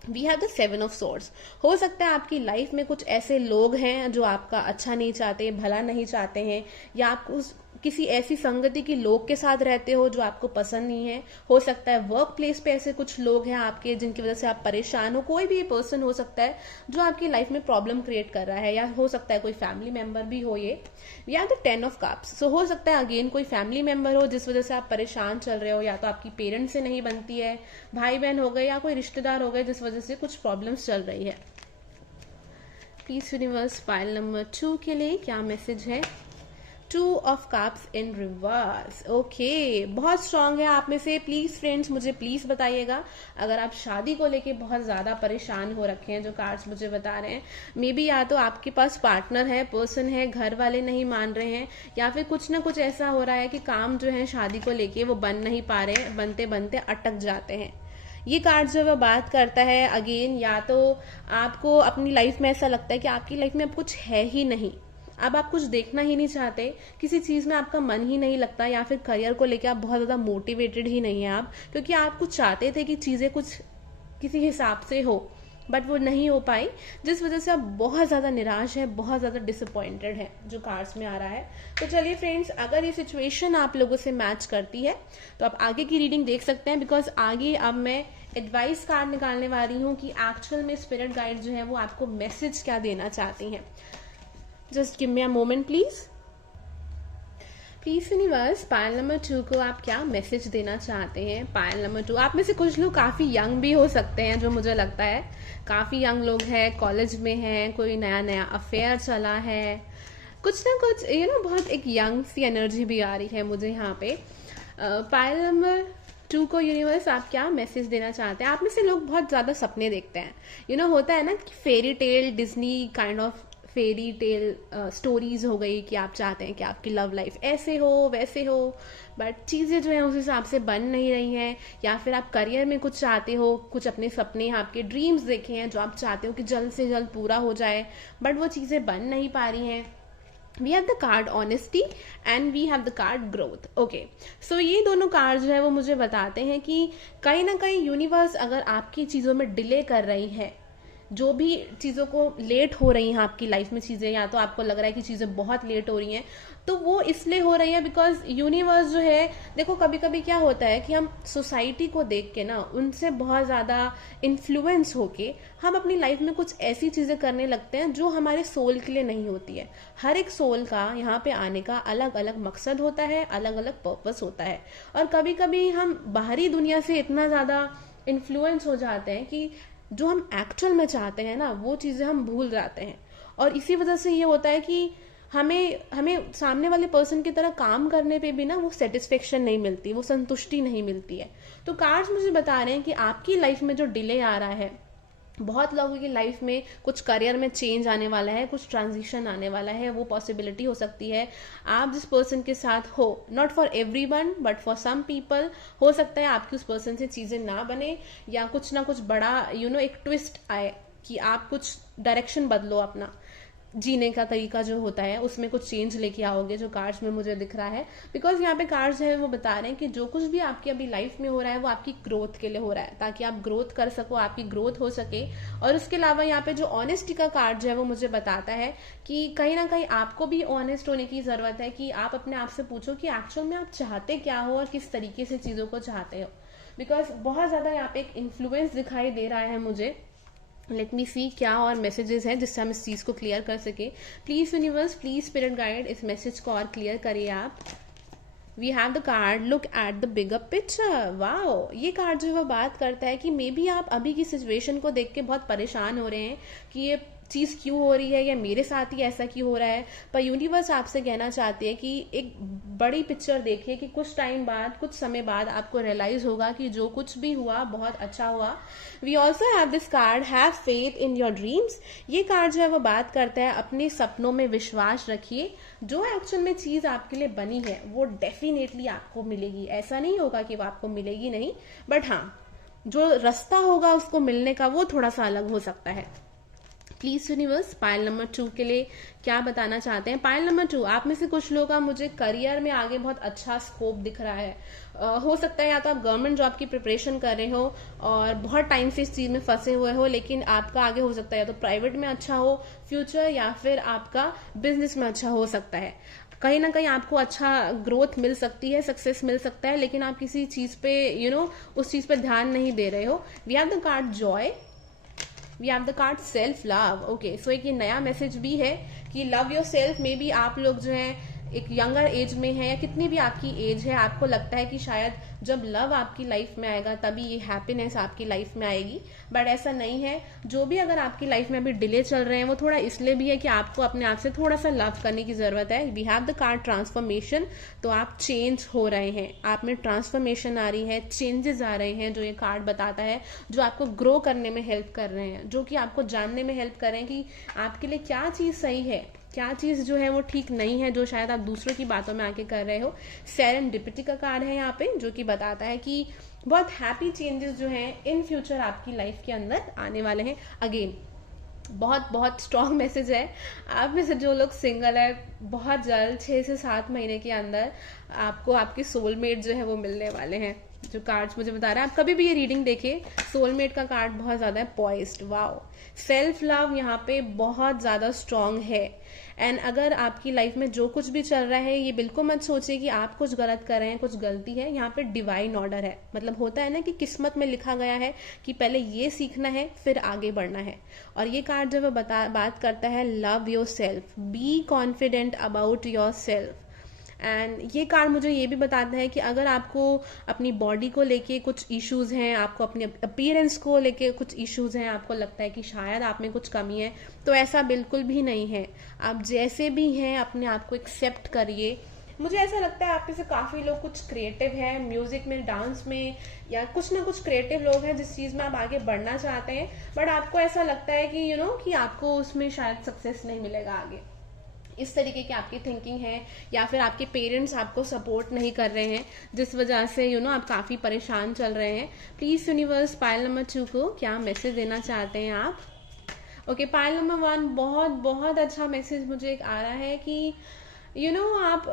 We have the 7 of swords. हो सकता है आपकी लाइफ में कुछ ऐसे लोग हैं जो आपका अच्छा नहीं चाहते, भला नहीं चाहते हैं, या आपको किसी ऐसी संगति की लोग के साथ रहते हो जो आपको पसंद नहीं है। हो सकता है वर्क प्लेस पे ऐसे कुछ लोग हैं आपके जिनकी वजह से आप परेशान हो। कोई भी पर्सन हो सकता है जो आपकी लाइफ में प्रॉब्लम क्रिएट कर रहा है, या हो सकता है कोई फैमिली मेंबर भी हो ये, या द 10 ऑफ कप्स। सो हो सकता है अगेन कोई फैमिली मेंबर हो जिस वजह से आप परेशान चल रहे हो, या तो आपकी पेरेंट्स से नहीं बनती है, भाई बहन हो गए, या कोई रिश्तेदार हो गए जिस वजह से कुछ प्रॉब्लम्स चल रही है। प्लीज यूनिवर्स पाइल नंबर 2 के लिए क्या मैसेज है। 2 of cups in reverse. Okay, बहुत स्ट्रांग है आप में से। प्लीज फ्रेंड्स मुझे प्लीज बताइएगा अगर आप शादी को लेके बहुत ज्यादा परेशान हो रखे हैं, जो कार्ड्स मुझे बता रहे हैं। मे बी या तो आपके पास पार्टनर है, पर्सन है, घर वाले नहीं मान रहे हैं, या फिर कुछ ना कुछ ऐसा हो रहा है कि काम जो है शादी को लेके वो बन नहीं पा रहे हैं, बनते बनते अटक जाते हैं। ये कार्ड जो है बात करता है अगेन, या तो आपको अपनी लाइफ में ऐसा लगता है कि आपकी लाइफ में अब कुछ है ही नहीं, अब आप कुछ देखना ही नहीं चाहते, किसी चीज में आपका मन ही नहीं लगता, या फिर करियर को लेकर आप बहुत ज्यादा मोटिवेटेड ही नहीं है आप, क्योंकि आप कुछ चाहते थे कि चीजें कुछ किसी हिसाब से हो, बट वो नहीं हो पाई, जिस वजह से आप बहुत ज़्यादा निराश है, बहुत ज़्यादा डिसअपॉइंटेड है जो कार्ड्स में आ रहा है। तो चलिए फ्रेंड्स, अगर ये सिचुएशन आप लोगों से मैच करती है तो आप आगे की रीडिंग देख सकते हैं, बिकॉज आगे अब मैं एडवाइस कार्ड निकालने वाली हूँ कि एक्चुअल में स्पिरिट गाइड जो है वो आपको मैसेज क्या देना चाहती हैं। Just give me a moment please. Please universe, pile number 2 को आप क्या मैसेज देना चाहते हैं? पायल नंबर 2, आप में से कुछ लोग काफ़ी यंग भी हो सकते हैं, जो मुझे लगता है काफ़ी यंग लोग हैं, कॉलेज में हैं, कोई नया नया अफेयर चला है, कुछ ना कुछ बहुत एक यंग सी एनर्जी भी आ रही है मुझे यहाँ पे। पायल नंबर 2 को यूनिवर्स आप क्या मैसेज देना चाहते हैं? आप में से लोग बहुत ज़्यादा सपने देखते हैं, होता है ना कि fairy tale, Disney kind of fairy tale stories हो गई कि आप चाहते हैं कि आपकी लव लाइफ ऐसे हो वैसे हो, बट चीज़ें जो हैं उस हिसाब से बन नहीं रही हैं, या फिर आप करियर में कुछ चाहते हो, कुछ अपने सपने, आपके ड्रीम्स देखे हैं जो आप चाहते हो कि जल्द से जल्द पूरा हो जाए, बट वो चीज़ें बन नहीं पा रही हैं। We have the card honesty and we have the card growth. Okay, so ये दोनों कार्ड जो है वो मुझे बताते हैं कि कहीं ना कहीं यूनिवर्स अगर आपकी चीज़ों में डिले कर रही है, जो भी चीज़ों को लेट हो रही हैं आपकी लाइफ में चीज़ें, या तो आपको लग रहा है कि चीज़ें बहुत लेट हो रही हैं, तो वो इसलिए हो रही है बिकॉज यूनिवर्स जो है, देखो कभी कभी क्या होता है कि हम सोसाइटी को देख के ना उनसे बहुत ज़्यादा इन्फ्लुएंस होके हम अपनी लाइफ में कुछ ऐसी चीज़ें करने लगते हैं जो हमारे सोल के लिए नहीं होती है। हर एक सोल का यहाँ पे आने का अलग अलग मकसद होता है, अलग अलग पर्पस होता है, और कभी कभी हम बाहरी दुनिया से इतना ज़्यादा इन्फ्लुएंस हो जाते हैं कि जो हम एक्चुअल में चाहते हैं ना वो चीज़ें हम भूल जाते हैं, और इसी वजह से ये होता है कि हमें सामने वाले पर्सन की तरह काम करने पे भी ना वो सेटिस्फेक्शन नहीं मिलती, वो संतुष्टि नहीं मिलती है। तो कार्ड्स मुझे बता रहे हैं कि आपकी लाइफ में जो डिले आ रहा है, बहुत लोगों की लाइफ में कुछ करियर में चेंज आने वाला है, कुछ ट्रांजिशन आने वाला है, वो पॉसिबिलिटी हो सकती है आप जिस पर्सन के साथ हो, not for everyone but for some people, हो सकता है आपकी उस पर्सन से चीज़ें ना बने, या कुछ ना कुछ बड़ा एक ट्विस्ट आए कि आप कुछ डायरेक्शन बदलो, अपना जीने का तरीका जो होता है उसमें कुछ चेंज लेके आओगे, जो कार्ड्स में मुझे दिख रहा है। बिकॉज यहाँ पे कार्ड्स है वो बता रहे हैं कि जो कुछ भी आपकी अभी लाइफ में हो रहा है वो आपकी ग्रोथ के लिए हो रहा है, ताकि आप ग्रोथ कर सको, आपकी ग्रोथ हो सके। और उसके अलावा यहाँ पे जो ऑनेस्टी का कार्ड जो है वो मुझे बताता है कि कहीं ना कहीं आपको भी ऑनेस्ट होने की जरूरत है, कि आप अपने आप से पूछो कि एक्चुअल में आप चाहते क्या हो और किस तरीके से चीज़ों को चाहते हो। बिकॉज बहुत ज़्यादा यहाँ पे एक इन्फ्लुएंस दिखाई दे रहा है मुझे। लेट मी सी क्या और मैसेजेस हैं जिससे हम इस चीज़ को क्लियर कर सके। Please universe, please spirit guide, इस मैसेज को और क्लियर करिए आप। We have the card look at the bigger picture. Wow, ये कार्ड जो है वो बात करता है कि मे बी आप अभी की सिचुएशन को देख के बहुत परेशान हो रहे हैं कि ये चीज़ क्यों हो रही है, या मेरे साथ ही ऐसा क्यों हो रहा है, पर यूनिवर्स आपसे कहना चाहती है कि एक बड़ी पिक्चर देखिए, कि कुछ टाइम बाद, कुछ समय बाद आपको रियलाइज होगा कि जो कुछ भी हुआ बहुत अच्छा हुआ। We also have this card have faith in your dreams. ये कार्ड जो है वो बात करता है अपने सपनों में विश्वास रखिए, जो एक्चुअल में चीज़ आपके लिए बनी है वो डेफिनेटली आपको मिलेगी। ऐसा नहीं होगा कि वो आपको मिलेगी नहीं, बट हाँ, जो रास्ता होगा उसको मिलने का वो थोड़ा सा अलग हो सकता है। प्लीज यूनिवर्स, पायल नंबर 2 के लिए क्या बताना चाहते हैं? पायल नंबर 2, आप में से कुछ लोग का मुझे करियर में आगे बहुत अच्छा स्कोप दिख रहा है। हो सकता है या तो आप गवर्नमेंट जॉब की प्रिपरेशन कर रहे हो और बहुत टाइम से इस चीज में फंसे हुए हो, लेकिन आपका आगे हो सकता है या तो प्राइवेट में अच्छा हो फ्यूचर, या फिर आपका बिजनेस में अच्छा हो सकता है। कहीं ना कहीं आपको अच्छा ग्रोथ मिल सकती है, सक्सेस मिल सकता है, लेकिन आप किसी चीज पे उस चीज पे ध्यान नहीं दे रहे हो। We have the card joy, we have the card self love. Okay, so एक ये नया मैसेज भी है कि लव योर सेल्फ। मे बी आप लोग जो है एक यंगर एज में है, या कितनी भी आपकी एज है, आपको लगता है कि शायद जब लव आपकी लाइफ में आएगा तभी ये हैप्पीनेस आपकी लाइफ में आएगी, बट ऐसा नहीं है। जो भी अगर आपकी लाइफ में अभी डिले चल रहे हैं वो थोड़ा इसलिए भी है कि आपको अपने आप से थोड़ा सा लव करने की जरूरत है। We have the card transformation, तो आप चेंज हो रहे हैं, आप में ट्रांसफॉर्मेशन आ रही है, चेंजेस आ रहे हैं, जो ये कार्ड बताता है, जो आपको ग्रो करने में हेल्प कर रहे हैं, जो कि आपको जानने में हेल्प कर रहे हैं कि आपके लिए क्या चीज सही है, क्या चीज जो है वो ठीक नहीं है, जो शायद आप दूसरों की बातों में आके कर रहे हो। सेरेंडिपिटी का कार्ड है यहाँ पे, जो कि बताता है कि बहुत हैप्पी चेंजेस जो हैं इन फ्यूचर आपकी लाइफ के अंदर आने वाले हैं। अगेन बहुत बहुत स्ट्रॉन्ग मैसेज है। आप में से जो लोग सिंगल है, बहुत जल्द 6 से 7 महीने के अंदर आपको आपके सोलमेट जो है वो मिलने वाले हैं। जो कार्ड्स मुझे बता रहा है, आप कभी भी ये रीडिंग देखिए, सोलमेट का कार्ड बहुत ज्यादा है, पॉइज्ड, वाओ। सेल्फ लव यहाँ पे बहुत ज्यादा स्ट्रांग है। एंड अगर आपकी लाइफ में जो कुछ भी चल रहा है, ये बिल्कुल मत सोचिए कि आप कुछ गलत कर रहे हैं, कुछ गलती है। यहाँ पे डिवाइन ऑर्डर है, मतलब होता है ना कि किस्मत में लिखा गया है कि पहले ये सीखना है फिर आगे बढ़ना है। और ये कार्ड जब बात करता है love your self, be confident about your self. And ये कार्ड मुझे ये भी बताता है कि अगर आपको अपनी बॉडी को लेके कुछ इश्यूज हैं, आपको अपने अपीयरेंस को लेके कुछ इश्यूज हैं, आपको लगता है कि शायद आप में कुछ कमी है, तो ऐसा बिल्कुल भी नहीं है। आप जैसे भी हैं अपने आप को एक्सेप्ट करिए। मुझे ऐसा लगता है आप में से काफी लोग कुछ क्रिएटिव है, म्यूजिक में, डांस में, या कुछ ना कुछ क्रिएटिव लोग हैं जिस चीज में आप आगे बढ़ना चाहते हैं, बट आपको ऐसा लगता है कि कि आपको उसमें शायद सक्सेस नहीं मिलेगा आगे। इस तरीके की आपकी थिंकिंग है, या फिर आपके पेरेंट्स आपको सपोर्ट नहीं कर रहे हैं, जिस वजह से आप काफी परेशान चल रहे हैं। प्लीज यूनिवर्स, पायल नंबर 2 को क्या मैसेज देना चाहते हैं आप? ओके, पायल नंबर 1, बहुत बहुत अच्छा मैसेज मुझे एक आ रहा है कि आप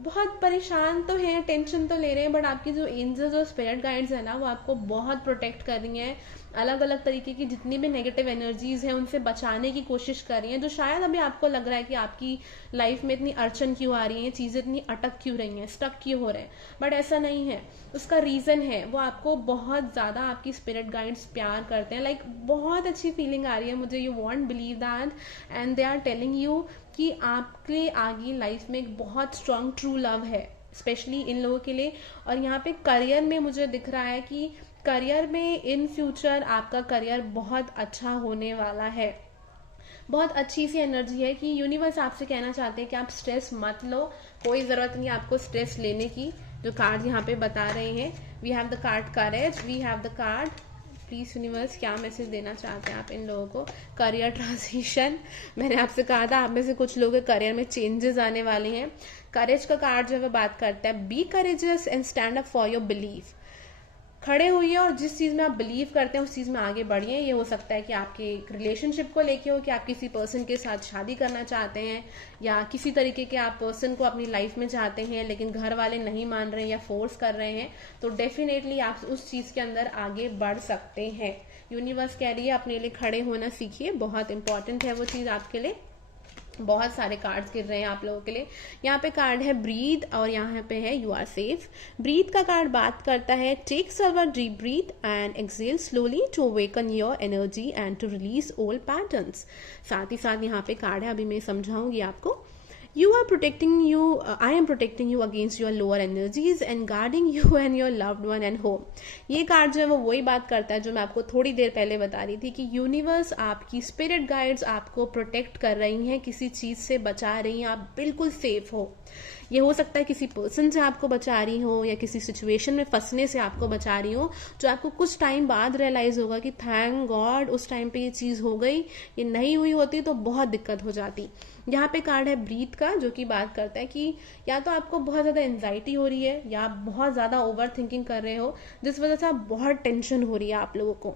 बहुत परेशान तो हैं, टेंशन तो ले रहे हैं, बट आपकी जो एंजल्स और स्पिरिट गाइड्स है ना, वो आपको बहुत प्रोटेक्ट कर रही हैं। अलग अलग तरीके की जितनी भी नेगेटिव एनर्जीज हैं उनसे बचाने की कोशिश कर रही हैं। जो शायद अभी आपको लग रहा है कि आपकी लाइफ में इतनी अड़चन क्यों आ रही है, चीजें इतनी अटक क्यों रही हैं, स्टक क्यों हो रहे हैं, बट ऐसा नहीं है। उसका रीजन है, वो आपको बहुत ज्यादा आपकी स्पिरिट गाइड्स प्यार करते हैं। लाइक बहुत अच्छी फीलिंग आ रही है मुझे, you won't believe that, and they are telling you कि आपके आगे लाइफ में एक बहुत स्ट्रांग ट्रू लव है, स्पेशली इन लोगों के लिए। और यहाँ पे करियर में मुझे दिख रहा है कि करियर में इन फ्यूचर आपका करियर बहुत अच्छा होने वाला है। बहुत अच्छी सी एनर्जी है कि यूनिवर्स आपसे कहना चाहते हैं कि आप स्ट्रेस मत लो, कोई जरूरत नहीं आपको स्ट्रेस लेने की। जो कार्ड यहाँ पे बता रहे हैं, we have the card courage, we have the card. Please universe, क्या मैसेज देना चाहते हैं आप इन लोगों को? करियर ट्रांजिशन, मैंने आपसे कहा था आप में से कुछ लोगों के करियर में चेंजेस आने वाले हैं। करेज का कार्ड जो है बात करता है, be courageous and stand up for your belief. खड़े होइए और जिस चीज में आप बिलीव करते हैं उस चीज में आगे बढ़िए। ये हो सकता है कि आपके रिलेशनशिप को लेके हो, कि आप किसी पर्सन के साथ शादी करना चाहते हैं, या किसी तरीके के आप पर्सन को अपनी लाइफ में चाहते हैं लेकिन घर वाले नहीं मान रहे हैं या फोर्स कर रहे हैं, तो डेफिनेटली आप उस चीज के अंदर आगे बढ़ सकते हैं। यूनिवर्स कह रही है अपने लिए खड़े होना सीखिए, बहुत इंपॉर्टेंट है वो चीज आपके लिए। बहुत सारे कार्ड्स गिर रहे हैं आप लोगों के लिए। यहाँ पे कार्ड है ब्रीथ, और यहाँ पे है यू आर सेफ। ब्रीथ का कार्ड बात करता है take several deep breath and exhale slowly to awaken your energy and to release old patterns. साथ ही साथ यहाँ पे कार्ड है, अभी मैं समझाऊंगी आपको। You are protecting you, I am protecting you against your lower energies and guarding you and your loved one and home। ये कार्ड जो है वो वही बात करता है जो मैं आपको थोड़ी देर पहले बता रही थी कि यूनिवर्स, आपकी स्पिरिट गाइड्स आपको प्रोटेक्ट कर रही हैं, किसी चीज से बचा रही हैं, आप बिल्कुल सेफ हो। ये हो सकता है किसी पर्सन से आपको बचा रही हो, या किसी सिचुएशन में फंसने से आपको बचा रही हो, जो आपको कुछ टाइम बाद रियलाइज होगा कि थैंक गॉड उस टाइम पे ये चीज हो गई, ये नहीं हुई होती तो बहुत दिक्कत हो जाती। यहाँ पे कार्ड है ब्रीथ का, जो कि बात करता है कि या तो आपको बहुत ज्यादा एंजाइटी हो रही है, या आप बहुत ज्यादा ओवर थिंकिंग कर रहे हो, जिस वजह से आप बहुत टेंशन हो रही है आप लोगों को।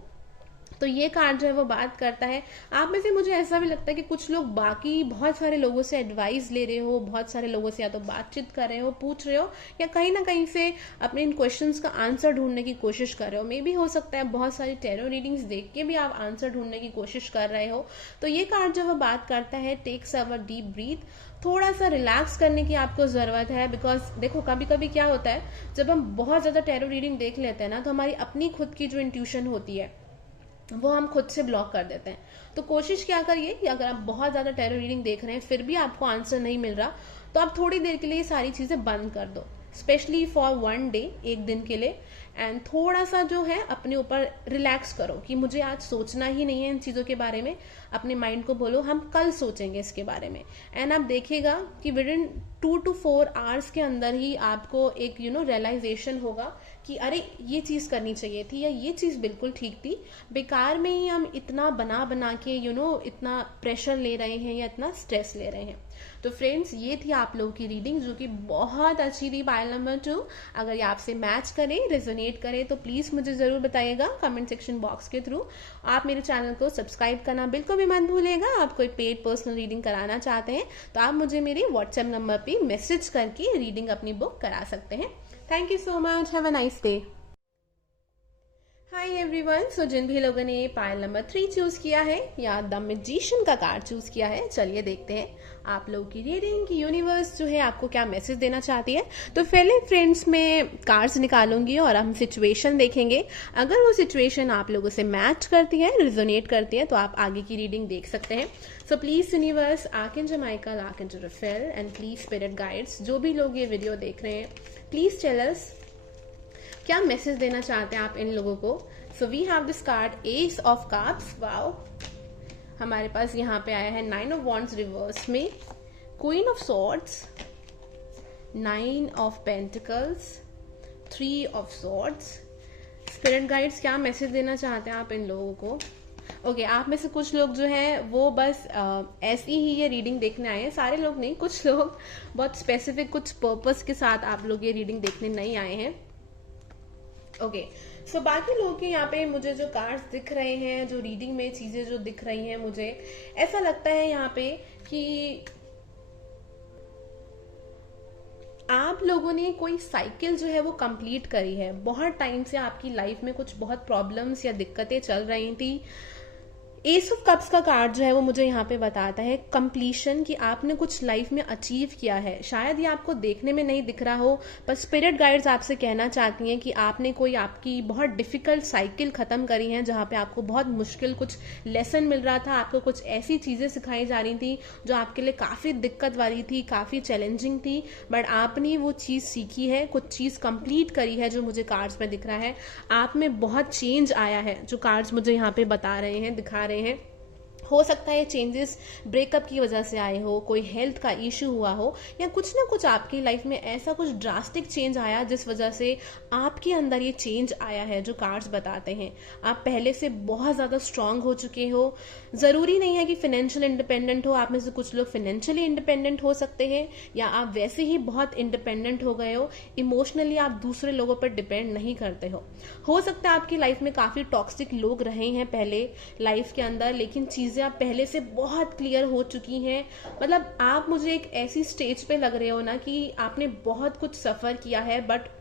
तो ये कार्ड जो है वो बात करता है, आप में से मुझे ऐसा भी लगता है कि कुछ लोग बाकी बहुत सारे लोगों से एडवाइस ले रहे हो, बहुत सारे लोगों से या तो बातचीत कर रहे हो, पूछ रहे हो, या कहीं ना कहीं से अपने इन क्वेश्चंस का आंसर ढूंढने की कोशिश कर रहे हो। मे भी हो सकता है बहुत सारी टैरो रीडिंग्स देख के भी आप आंसर ढूंढने की कोशिश कर रहे हो। तो ये कार्ड जो है बात करता है टेक सर्वर डीप ब्रीथ, थोड़ा सा रिलैक्स करने की आपको जरूरत है। बिकॉज देखो कभी कभी क्या होता है, जब हम बहुत ज्यादा टैरो रीडिंग देख लेते हैं ना, तो हमारी अपनी खुद की जो इंट्यूशन होती है वो हम खुद से ब्लॉक कर देते हैं। तो कोशिश क्या करिए कि अगर आप बहुत ज्यादा टैरो रीडिंग देख रहे हैं फिर भी आपको आंसर नहीं मिल रहा, तो आप थोड़ी देर के लिए ये सारी चीजें बंद कर दो, स्पेशली फॉर 1 डे, एक दिन के लिए। एंड थोड़ा सा जो है अपने ऊपर रिलैक्स करो कि मुझे आज सोचना ही नहीं है इन चीजों के बारे में। अपने माइंड को बोलो हम कल सोचेंगे इसके बारे में। एंड आप देखिएगा कि विद इन 2 to 4 आवर्स के अंदर ही आपको एक रियलाइजेशन होगा कि अरे ये चीज करनी चाहिए थी, या ये चीज बिल्कुल ठीक थी। बेकार में ही हम इतना बना बना के इतना प्रेशर ले रहे हैं या इतना स्ट्रेस ले रहे हैं। तो फ्रेंड्स, ये थी आप लोगों की रीडिंग, जो कि बहुत अच्छी थी, पाइल नंबर 2। अगर ये आपसे मैच करे, रेजोनेट करे, तो प्लीज मुझे जरूर बताइएगा कमेंट सेक्शन बॉक्स के थ्रू। आप मेरे चैनल को सब्सक्राइब करना बिल्कुल भी मत भूलिएगा। आप कोई पेड पर्सनल रीडिंग कराना चाहते हैं तो आप मुझे मेरे व्हाट्सएप नंबर पे मैसेज करके रीडिंग अपनी बुक करा सकते हैं। Thank you so much, have a nice day. Hi everyone. So जिन भी लोगों ने पायल नंबर 3 चूज किया है या द मैजिशियन का कार्ड चूज किया है, चलिए देखते हैं आप लोगों की रीडिंग की यूनिवर्स जो है आपको क्या मैसेज देना चाहती है। तो पहले फ्रेंड्स में कार्ड्स निकालूंगी और हम सिचुएशन देखेंगे। अगर वो सिचुएशन आप लोगों से मैच करती है, रिजोनेट करती है, तो आप आगे की रीडिंग देख सकते हैं। So please universe, archangel Michael, archangel Raphael and please spirit guides, जो भी लोग ये वीडियो देख रहे हैं, प्लीज टेल अस क्या मैसेज देना चाहते हैं आप इन लोगों को। So we have this card ace of cups. Wow, हमारे पास यहाँ पे आया है 9 ऑफ वॉन्ड्स रिवर्स में, queen of swords, 9 of pentacles, 3 of swords. Spirit guides क्या मैसेज देना चाहते हैं आप इन लोगों को। ओके, आप में से कुछ लोग जो हैं वो बस ऐसी ही ये रीडिंग देखने आए हैं, सारे लोग नहीं, कुछ लोग बहुत स्पेसिफिक कुछ पर्पस के साथ आप लोग ये रीडिंग देखने नहीं आए हैं। ओके, सो बाकी लोगों के यहाँ पे मुझे जो कार्ड्स दिख रहे हैं, जो रीडिंग में चीजें जो दिख रही हैं, मुझे ऐसा लगता है यहाँ पे कि आप लोगों ने कोई साइकिल जो है वो कंप्लीट करी है। बहुत टाइम से आपकी लाइफ में कुछ बहुत प्रॉब्लम्स या दिक्कतें चल रही थी। एस ऑफ कप्स का कार्ड जो है वो मुझे यहाँ पे बताता है कंप्लीशन, कि आपने कुछ लाइफ में अचीव किया है। शायद ये आपको देखने में नहीं दिख रहा हो, पर स्पिरिट गाइड्स आपसे कहना चाहती हैं कि आपने कोई आपकी बहुत डिफिकल्ट साइकिल खत्म करी है, जहाँ पे आपको बहुत मुश्किल कुछ लेसन मिल रहा था, आपको कुछ ऐसी चीजें सिखाई जा रही थी जो आपके लिए काफी दिक्कत वाली थी, काफी चैलेंजिंग थी, बट आपने वो चीज सीखी है, कुछ चीज कंप्लीट करी है, जो मुझे कार्ड्स में दिख रहा है। आप में बहुत चेंज आया है, जो कार्ड्स मुझे यहाँ पे बता रहे हैं, दिखा रहे हैं। हो सकता है चेंजेस ब्रेकअप की वजह से आए हो, कोई हेल्थ का इश्यू हुआ हो, या कुछ ना कुछ आपकी लाइफ में ऐसा कुछ ड्रास्टिक चेंज आया जिस वजह से आपके अंदर ये चेंज आया है, जो कार्ड्स बताते हैं। आप पहले से बहुत ज्यादा स्ट्रांग हो चुके हो। जरूरी नहीं है कि फाइनेंशियल इंडिपेंडेंट हो, आप में से कुछ लोग फाइनेंशियली इंडिपेंडेंट हो सकते हैं, या आप वैसे ही बहुत इंडिपेंडेंट हो गए हो। इमोशनली आप दूसरे लोगों पर डिपेंड नहीं करते हो सकता है आपकी लाइफ में काफी टॉक्सिक लोग रहे हैं पहले लाइफ के अंदर, लेकिन चीजें आप पहले से बहुत क्लियर हो चुकी हैं। मतलब आप मुझे एक ऐसी स्टेज पे लग रहे हो ना कि आपने बहुत कुछ सफर किया है, बट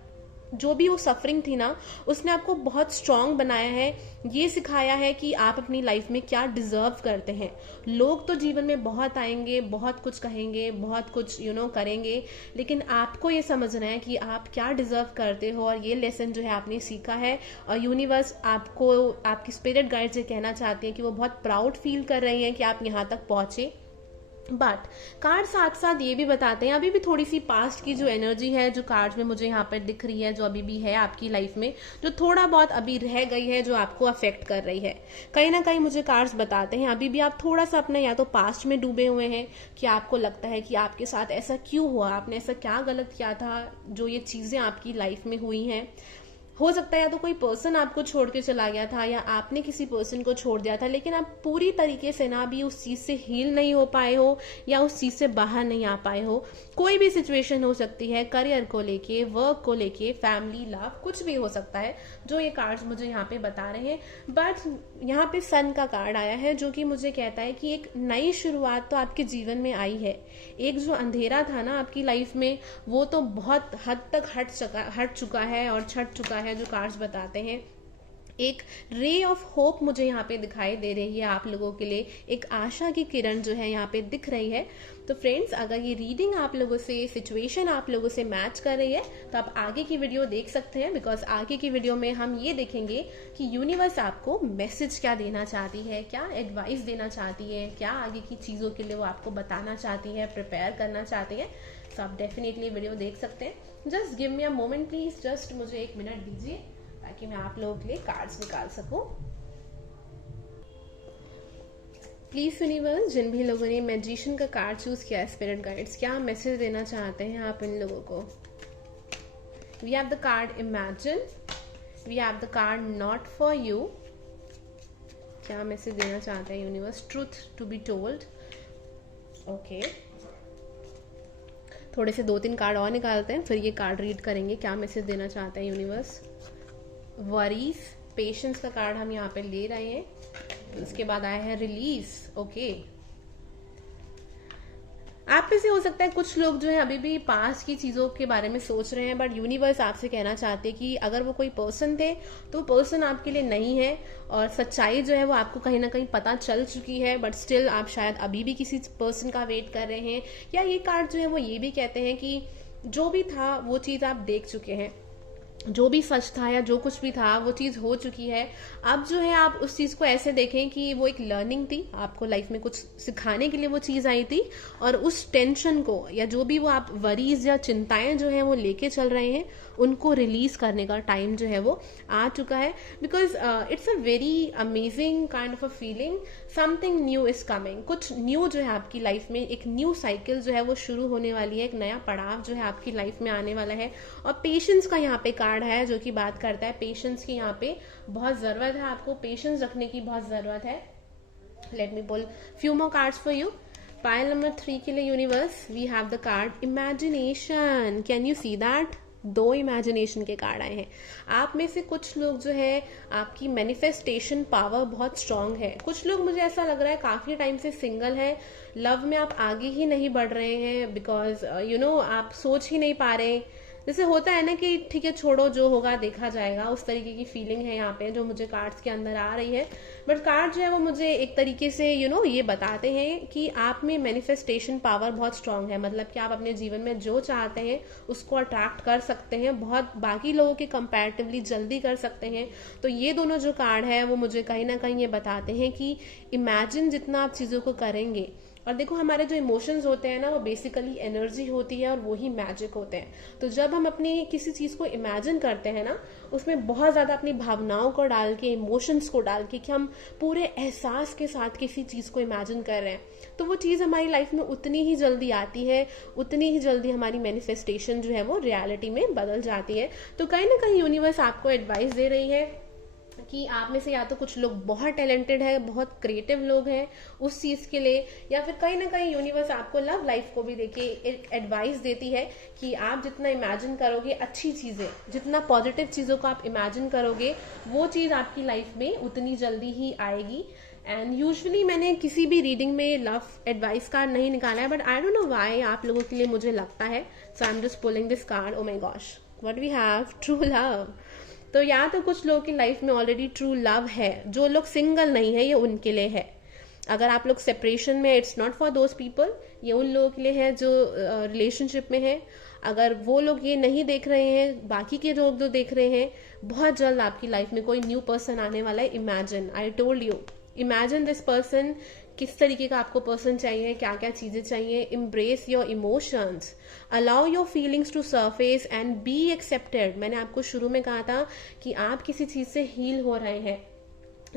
जो भी वो सफरिंग थी ना, उसने आपको बहुत स्ट्रांग बनाया है, ये सिखाया है कि आप अपनी लाइफ में क्या डिजर्व करते हैं। लोग तो जीवन में बहुत आएंगे, बहुत कुछ कहेंगे, बहुत कुछ करेंगे, लेकिन आपको ये समझना है कि आप क्या डिजर्व करते हो, और ये लेसन जो है आपने सीखा है। और यूनिवर्स आपको, आपकी स्पिरिट गाइड से कहना चाहती है कि वो बहुत प्राउड फील कर रही हैं कि आप यहाँ तक पहुंचे। बट कार्ड साथ साथ ये भी बताते हैं, अभी भी थोड़ी सी पास्ट की जो एनर्जी है, जो कार्ड्स में मुझे यहाँ पर दिख रही है, जो अभी भी है आपकी लाइफ में, जो थोड़ा बहुत अभी रह गई है, जो आपको अफेक्ट कर रही है। कहीं ना कहीं मुझे कार्ड्स बताते हैं अभी भी आप थोड़ा सा अपने या तो पास्ट में डूबे हुए हैं, कि आपको लगता है कि आपके साथ ऐसा क्यों हुआ, आपने ऐसा क्या गलत किया था, जो ये चीजें आपकी लाइफ में हुई हैं। हो सकता है या तो कोई पर्सन आपको छोड़ के चला गया था, या आपने किसी पर्सन को छोड़ दिया था, लेकिन आप पूरी तरीके से ना भी उस चीज से हील नहीं हो पाए हो, या उस चीज से बाहर नहीं आ पाए हो। कोई भी सिचुएशन हो सकती है, करियर को लेके, वर्क को लेके, फैमिली, लव, कुछ भी हो सकता है, जो ये कार्ड्स मुझे यहाँ पे बता रहे हैं। बट यहाँ पे सन का कार्ड आया है, जो कि मुझे कहता है कि एक नई शुरुआत तो आपके जीवन में आई है। एक जो अंधेरा था ना आपकी लाइफ में, वो तो बहुत हद तक हट चुका है और छट चुका है, जो कार्ड्स बताते हैं। एक रे ऑफ होप मुझे यहाँ पे दिखाई दे रही है आप लोगों के लिए, एक आशा की किरण जो है यहाँ पे दिख रही है। तो फ्रेंड्स, अगर ये रीडिंग आप लोगों से, सिचुएशन आप लोगों से मैच कर रही है, तो आप आगे की वीडियो देख सकते हैं, बिकॉज आगे की वीडियो में हम ये देखेंगे कि यूनिवर्स आपको मैसेज क्या देना चाहती है, क्या एडवाइस देना चाहती है, क्या आगे की चीजों के लिए वो आपको बताना चाहती है, प्रिपेयर करना चाहती है। तो आप डेफिनेटली वीडियो देख सकते हैं। Just give me a moment please, just मुझे 1 मिनट दीजिए ताकि मैं आप लोगों के लिए कार्ड्स निकाल सकूं। प्लीज यूनिवर्स, जिन भी लोगों ने मैजिशियन का कार्ड चूज किया है, स्पिरिट गाइड्स क्या मैसेज देना चाहते हैं आप इन लोगों को। We have the card imagine, we have the card not for you. क्या मैसेज देना चाहते हैं universe, truth to be told. Okay, थोड़े से 2-3 कार्ड और निकालते हैं, फिर ये कार्ड रीड करेंगे क्या मैसेज देना चाहते हैं यूनिवर्स। वरीज, पेशेंस का कार्ड हम यहाँ पे ले रहे हैं। उसके बाद आया है रिलीज। ओके, आप में से हो सकता है कुछ लोग जो है अभी भी पास की चीजों के बारे में सोच रहे हैं, बट यूनिवर्स आपसे कहना चाहते हैं कि अगर वो कोई पर्सन थे तो वो पर्सन आपके लिए नहीं है, और सच्चाई जो है वो आपको कहीं ना कहीं पता चल चुकी है, बट स्टिल आप शायद अभी भी किसी पर्सन का वेट कर रहे हैं। या ये कार्ड जो है वो ये भी कहते हैं कि जो भी था वो चीज आप देख चुके हैं, जो भी सच था या जो कुछ भी था वो चीज हो चुकी है। अब जो है आप उस चीज को ऐसे देखें कि वो एक लर्निंग थी, आपको लाइफ में कुछ सिखाने के लिए वो चीज आई थी, और उस टेंशन को या जो भी वो आप वरीज या चिंताएं जो है वो लेके चल रहे हैं उनको रिलीज करने का टाइम जो है वो आ चुका है। Because it's a very amazing kind of a feeling, something new is coming. कुछ न्यू जो है आपकी लाइफ में, एक न्यू साइकिल जो है वो शुरू होने वाली है, एक नया पड़ाव जो है आपकी लाइफ में आने वाला है। और पेशेंस का यहाँ पे कार्ड है जो कि बात करता है पेशेंस की। यहाँ पे बहुत जरूरत है, आपको पेशेंस रखने की बहुत जरूरत है। Let me pull few more cards for you. Pile number 3 के लिए universe we have the card imagination. Can you see that? 2 imagination के कार्ड आए हैं। आप में से कुछ लोग जो है आपकी मैनिफेस्टेशन पावर बहुत स्ट्रांग है। कुछ लोग मुझे ऐसा लग रहा है काफी टाइम से सिंगल है, लव में आप आगे ही नहीं बढ़ रहे हैं, बिकॉज यू नो आप सोच ही नहीं पा रहे। जैसे होता है ना कि ठीक है छोड़ो जो होगा देखा जाएगा, उस तरीके की फीलिंग है यहाँ पे जो मुझे कार्ड्स के अंदर आ रही है। बट कार्ड जो है वो मुझे एक तरीके से ये बताते हैं कि आप में मैनिफेस्टेशन पावर बहुत स्ट्रांग है। मतलब कि आप अपने जीवन में जो चाहते हैं उसको अट्रैक्ट कर सकते हैं, बहुत बाकी लोगों के कंपैरेटिवली जल्दी कर सकते हैं। तो ये दोनों जो कार्ड है वो मुझे कहीं ना कहीं ये बताते हैं कि इमेजिन जितना आप चीजों को करेंगे, और देखो हमारे जो इमोशंस होते हैं ना वो बेसिकली एनर्जी होती है और वो ही मैजिक होते हैं। तो जब हम अपनी किसी चीज को इमेजिन करते हैं ना, उसमें बहुत ज्यादा अपनी भावनाओं को डाल के, इमोशंस को डाल के, कि हम पूरे एहसास के साथ किसी चीज को इमेजिन कर रहे हैं, तो वो चीज हमारी लाइफ में उतनी ही जल्दी आती है, उतनी ही जल्दी हमारी मैनिफेस्टेशन जो है वो रियलिटी में बदल जाती है। तो कहीं ना कहीं यूनिवर्स आपको एडवाइस दे रही है कि आप में से या तो कुछ लोग बहुत टैलेंटेड है, बहुत क्रिएटिव लोग हैं उस चीज के लिए, या फिर कहीं ना कहीं यूनिवर्स आपको लव लाइफ को भी देके एक एडवाइस देती है कि आप जितना इमेजिन करोगे अच्छी चीजें, जितना पॉजिटिव चीजों को आप इमेजिन करोगे वो चीज आपकी लाइफ में उतनी जल्दी ही आएगी। एंड यूजुअली मैंने किसी भी रीडिंग में लव एडवाइस कार्ड नहीं निकाला है, but I don't know why आप लोगों के लिए मुझे लगता है, so I am just pulling this card. Oh my gosh, what we have, true love. तो या तो कुछ लोगों की लाइफ में ऑलरेडी ट्रू लव है, जो लोग सिंगल नहीं है ये उनके लिए है। अगर आप लोग सेपरेशन में, it's not for those people, ये उन लोगों के लिए है जो रिलेशनशिप में है। अगर वो लोग ये नहीं देख रहे हैं, बाकी के लोग जो देख रहे हैं, बहुत जल्द आपकी लाइफ में कोई न्यू पर्सन आने वाला है। Imagine, I told you, imagine this person. किस तरीके का आपको पर्सन चाहिए, क्या क्या चीजें चाहिए। Embrace your emotions, allow your feelings to surface and be accepted. मैंने आपको शुरू में कहा था कि आप किसी चीज से हील हो रहे हैं,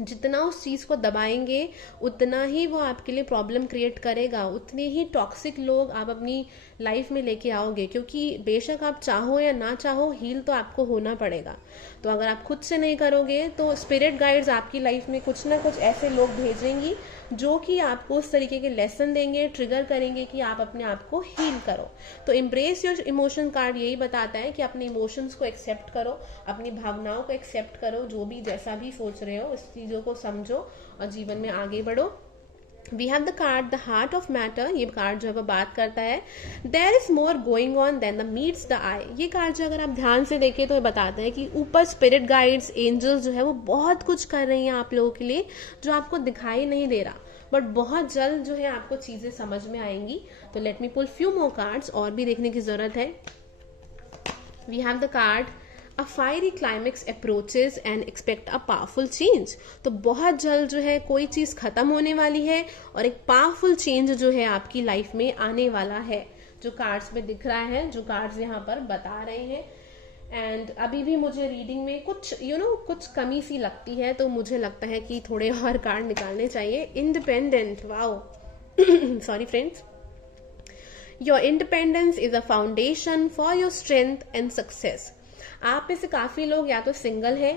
जितना उस चीज को दबाएंगे उतना ही वो आपके लिए प्रॉब्लम क्रिएट करेगा, उतने ही टॉक्सिक लोग आप अपनी लाइफ में लेके आओगे, क्योंकि बेशक आप चाहो या ना चाहो हील तो आपको होना पड़ेगा। तो अगर आप खुद से नहीं करोगे तो स्पिरिट गाइड्स आपकी लाइफ में कुछ ना कुछ ऐसे लोग भेजेंगी जो कि आपको उस तरीके के लेसन देंगे, ट्रिगर करेंगे कि आप अपने आप को हील करो। तो इम्ब्रेस योर इमोशन कार्ड यही बताता है कि अपने इमोशंस को एक्सेप्ट करो, अपनी भावनाओं को एक्सेप्ट करो, जो भी जैसा भी सोच रहे हो उस चीजों को समझो और जीवन में आगे बढ़ो। We have the card the heart of matter. ये कार्ड जो है वो बात करता है there is more going on than the meets the eye. ये कार्ड जो अगर आप ध्यान से देखें तो ये बताता है कि ऊपर स्पिरिट गाइड्स, एंजल्स जो है वो बहुत कुछ कर रही हैं आप लोगों के लिए, जो आपको दिखाई नहीं दे रहा, बट बहुत जल्द जो है आपको चीजें समझ में आएंगी। तो let me pull few more cards, और भी देखने की जरूरत है। We have the card A fiery climax approaches and expect a powerful change। तो बहुत जल्द जो है कोई चीज खत्म होने वाली है और एक पावरफुल चेंज जो है आपकी लाइफ में आने वाला है, जो कार्ड्स में दिख रहा है, जो कार्ड्स यहाँ पर बता रहे हैं। एंड अभी भी मुझे रीडिंग में कुछ कुछ कमी सी लगती है, तो मुझे लगता है कि थोड़े और कार्ड निकालने चाहिए। Independent, wow sorry friends. Your independence is a foundation for your strength and success. आप में से काफी लोग या तो सिंगल है,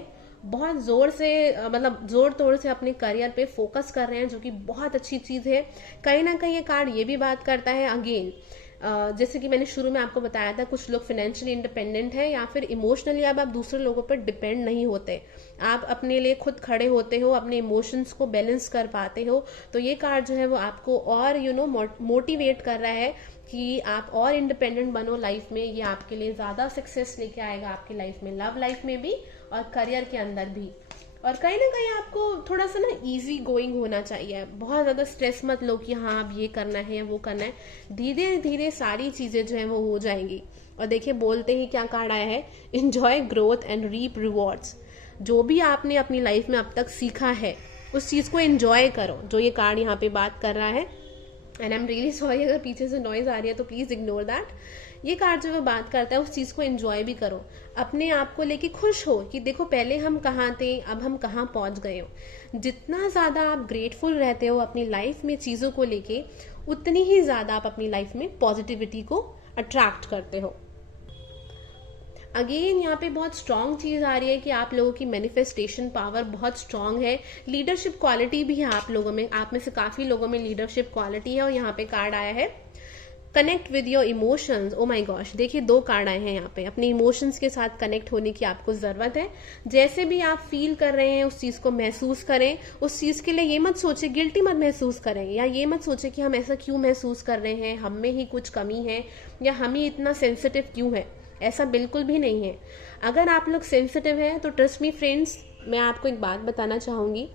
बहुत जोर से मतलब जोर तोड़ से अपने करियर पे फोकस कर रहे हैं, जो कि बहुत अच्छी चीज है। कहीं ना कहीं ये कार्ड ये भी बात करता है, अगेन जैसे कि मैंने शुरू में आपको बताया था, कुछ लोग फाइनेंशियली इंडिपेंडेंट हैं या फिर इमोशनली अब आप दूसरे लोगों पर डिपेंड नहीं होते, आप अपने लिए खुद खड़े होते हो, अपने इमोशंस को बैलेंस कर पाते हो। तो ये कार्ड जो है वो आपको और मोटिवेट कर रहा है कि आप और इंडिपेंडेंट बनो लाइफ में। ये आपके लिए ज्यादा सक्सेस लेके आएगा आपकी लाइफ में, लव लाइफ में भी और करियर के अंदर भी। और कहीं ना कहीं आपको थोड़ा सा ना इजी गोइंग होना चाहिए, बहुत ज्यादा स्ट्रेस मत लो कि हाँ अब ये करना है या वो करना है, धीरे धीरे सारी चीजें जो है वो हो जाएंगी। और देखिए बोलते ही क्या कार्ड आया है, enjoy growth and reap rewards. जो भी आपने अपनी लाइफ में अब तक सीखा है उस चीज को एंजॉय करो, जो ये कार्ड यहाँ पे बात कर रहा है। And I am really sorry अगर पीछे से नॉइज आ रही है तो प्लीज इग्नोर दैट। ये कार्ड जो वो बात करता है उस चीज को एंजॉय भी करो, अपने आप को लेके खुश हो कि देखो पहले हम कहाँ थे, अब हम कहाँ पहुंच गए हो। जितना ज्यादा आप ग्रेटफुल रहते हो अपनी लाइफ में चीजों को लेके, उतनी ही ज्यादा आप अपनी लाइफ में पॉजिटिविटी को अट्रैक्ट करते हो। अगेन यहाँ पे बहुत स्ट्रांग चीज आ रही है कि आप लोगों की मैनिफेस्टेशन पावर बहुत स्ट्रांग है, लीडरशिप क्वालिटी भी है आप लोगों में, आप में से काफी लोगों में लीडरशिप क्वालिटी है। और यहाँ पे कार्ड आया है connect with your emotions. O my gosh, देखिए 2 कार्ड आए हैं यहाँ पे, अपने इमोशंस के साथ कनेक्ट होने की आपको जरूरत है। जैसे भी आप फील कर रहे हैं उस चीज को महसूस करें, उस चीज के लिए ये मत सोचे, गिल्टी मत महसूस करें, या ये मत सोचे कि हम ऐसा क्यों महसूस कर रहे हैं, हम में ही कुछ कमी है या हम ही इतना सेंसिटिव क्यों है। ऐसा बिल्कुल भी नहीं है। अगर आप लोग सेंसिटिव हैं तो ट्रस्ट मी फ्रेंड्स, मैं आपको एक बात बताना चाहूंगी,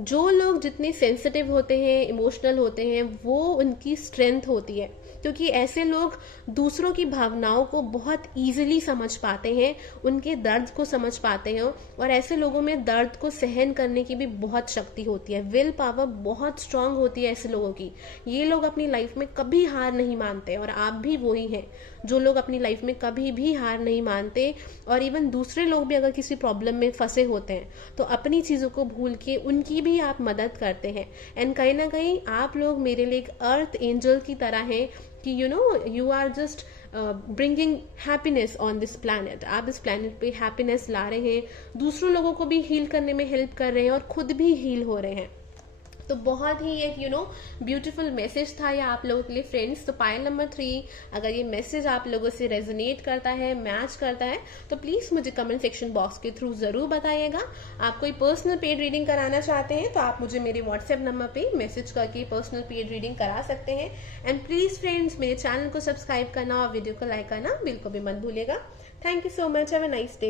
जो लोग जितने सेंसिटिव होते हैं, इमोशनल होते हैं, वो उनकी स्ट्रेंथ होती है, क्योंकि ऐसे लोग दूसरों की भावनाओं को बहुत इजीली समझ पाते हैं, उनके दर्द को समझ पाते हैं। और ऐसे लोगों में दर्द को सहन करने की भी बहुत शक्ति होती है, विल पावर बहुत स्ट्रांग होती है ऐसे लोगों की। ये लोग अपनी लाइफ में कभी हार नहीं मानते, और आप भी वही हैं जो लोग अपनी लाइफ में कभी भी हार नहीं मानते। और इवन दूसरे लोग भी अगर किसी प्रॉब्लम में फंसे होते हैं तो अपनी चीजों को भूल के उनकी भी आप मदद करते हैं। एंड कहीं ना कहीं आप लोग मेरे लिए एक अर्थ एंजल की तरह हैं कि you are just bringing happiness on this planet. आप इस प्लैनेट पे हैप्पीनेस ला रहे हैं, दूसरों लोगों को भी हील करने में हेल्प कर रहे हैं और खुद भी हील हो रहे हैं। तो बहुत ही एक ब्यूटीफुल मैसेज था ये आप लोगों के लिए फ्रेंड्स। तो पायल नंबर 3, अगर ये मैसेज आप लोगों से रेजोनेट करता है, मैच करता है, तो प्लीज मुझे कमेंट सेक्शन बॉक्स के थ्रू जरूर बताइएगा। आप कोई पर्सनल पेड रीडिंग कराना चाहते हैं तो आप मुझे मेरे व्हाट्सएप नंबर पे मैसेज करके पर्सनल पेड रीडिंग करा सकते हैं। एंड प्लीज फ्रेंड्स, मेरे चैनल को सब्सक्राइब करना और वीडियो को लाइक करना बिल्कुल भी मत भूलिएगा। Thank you so much, have a nice day.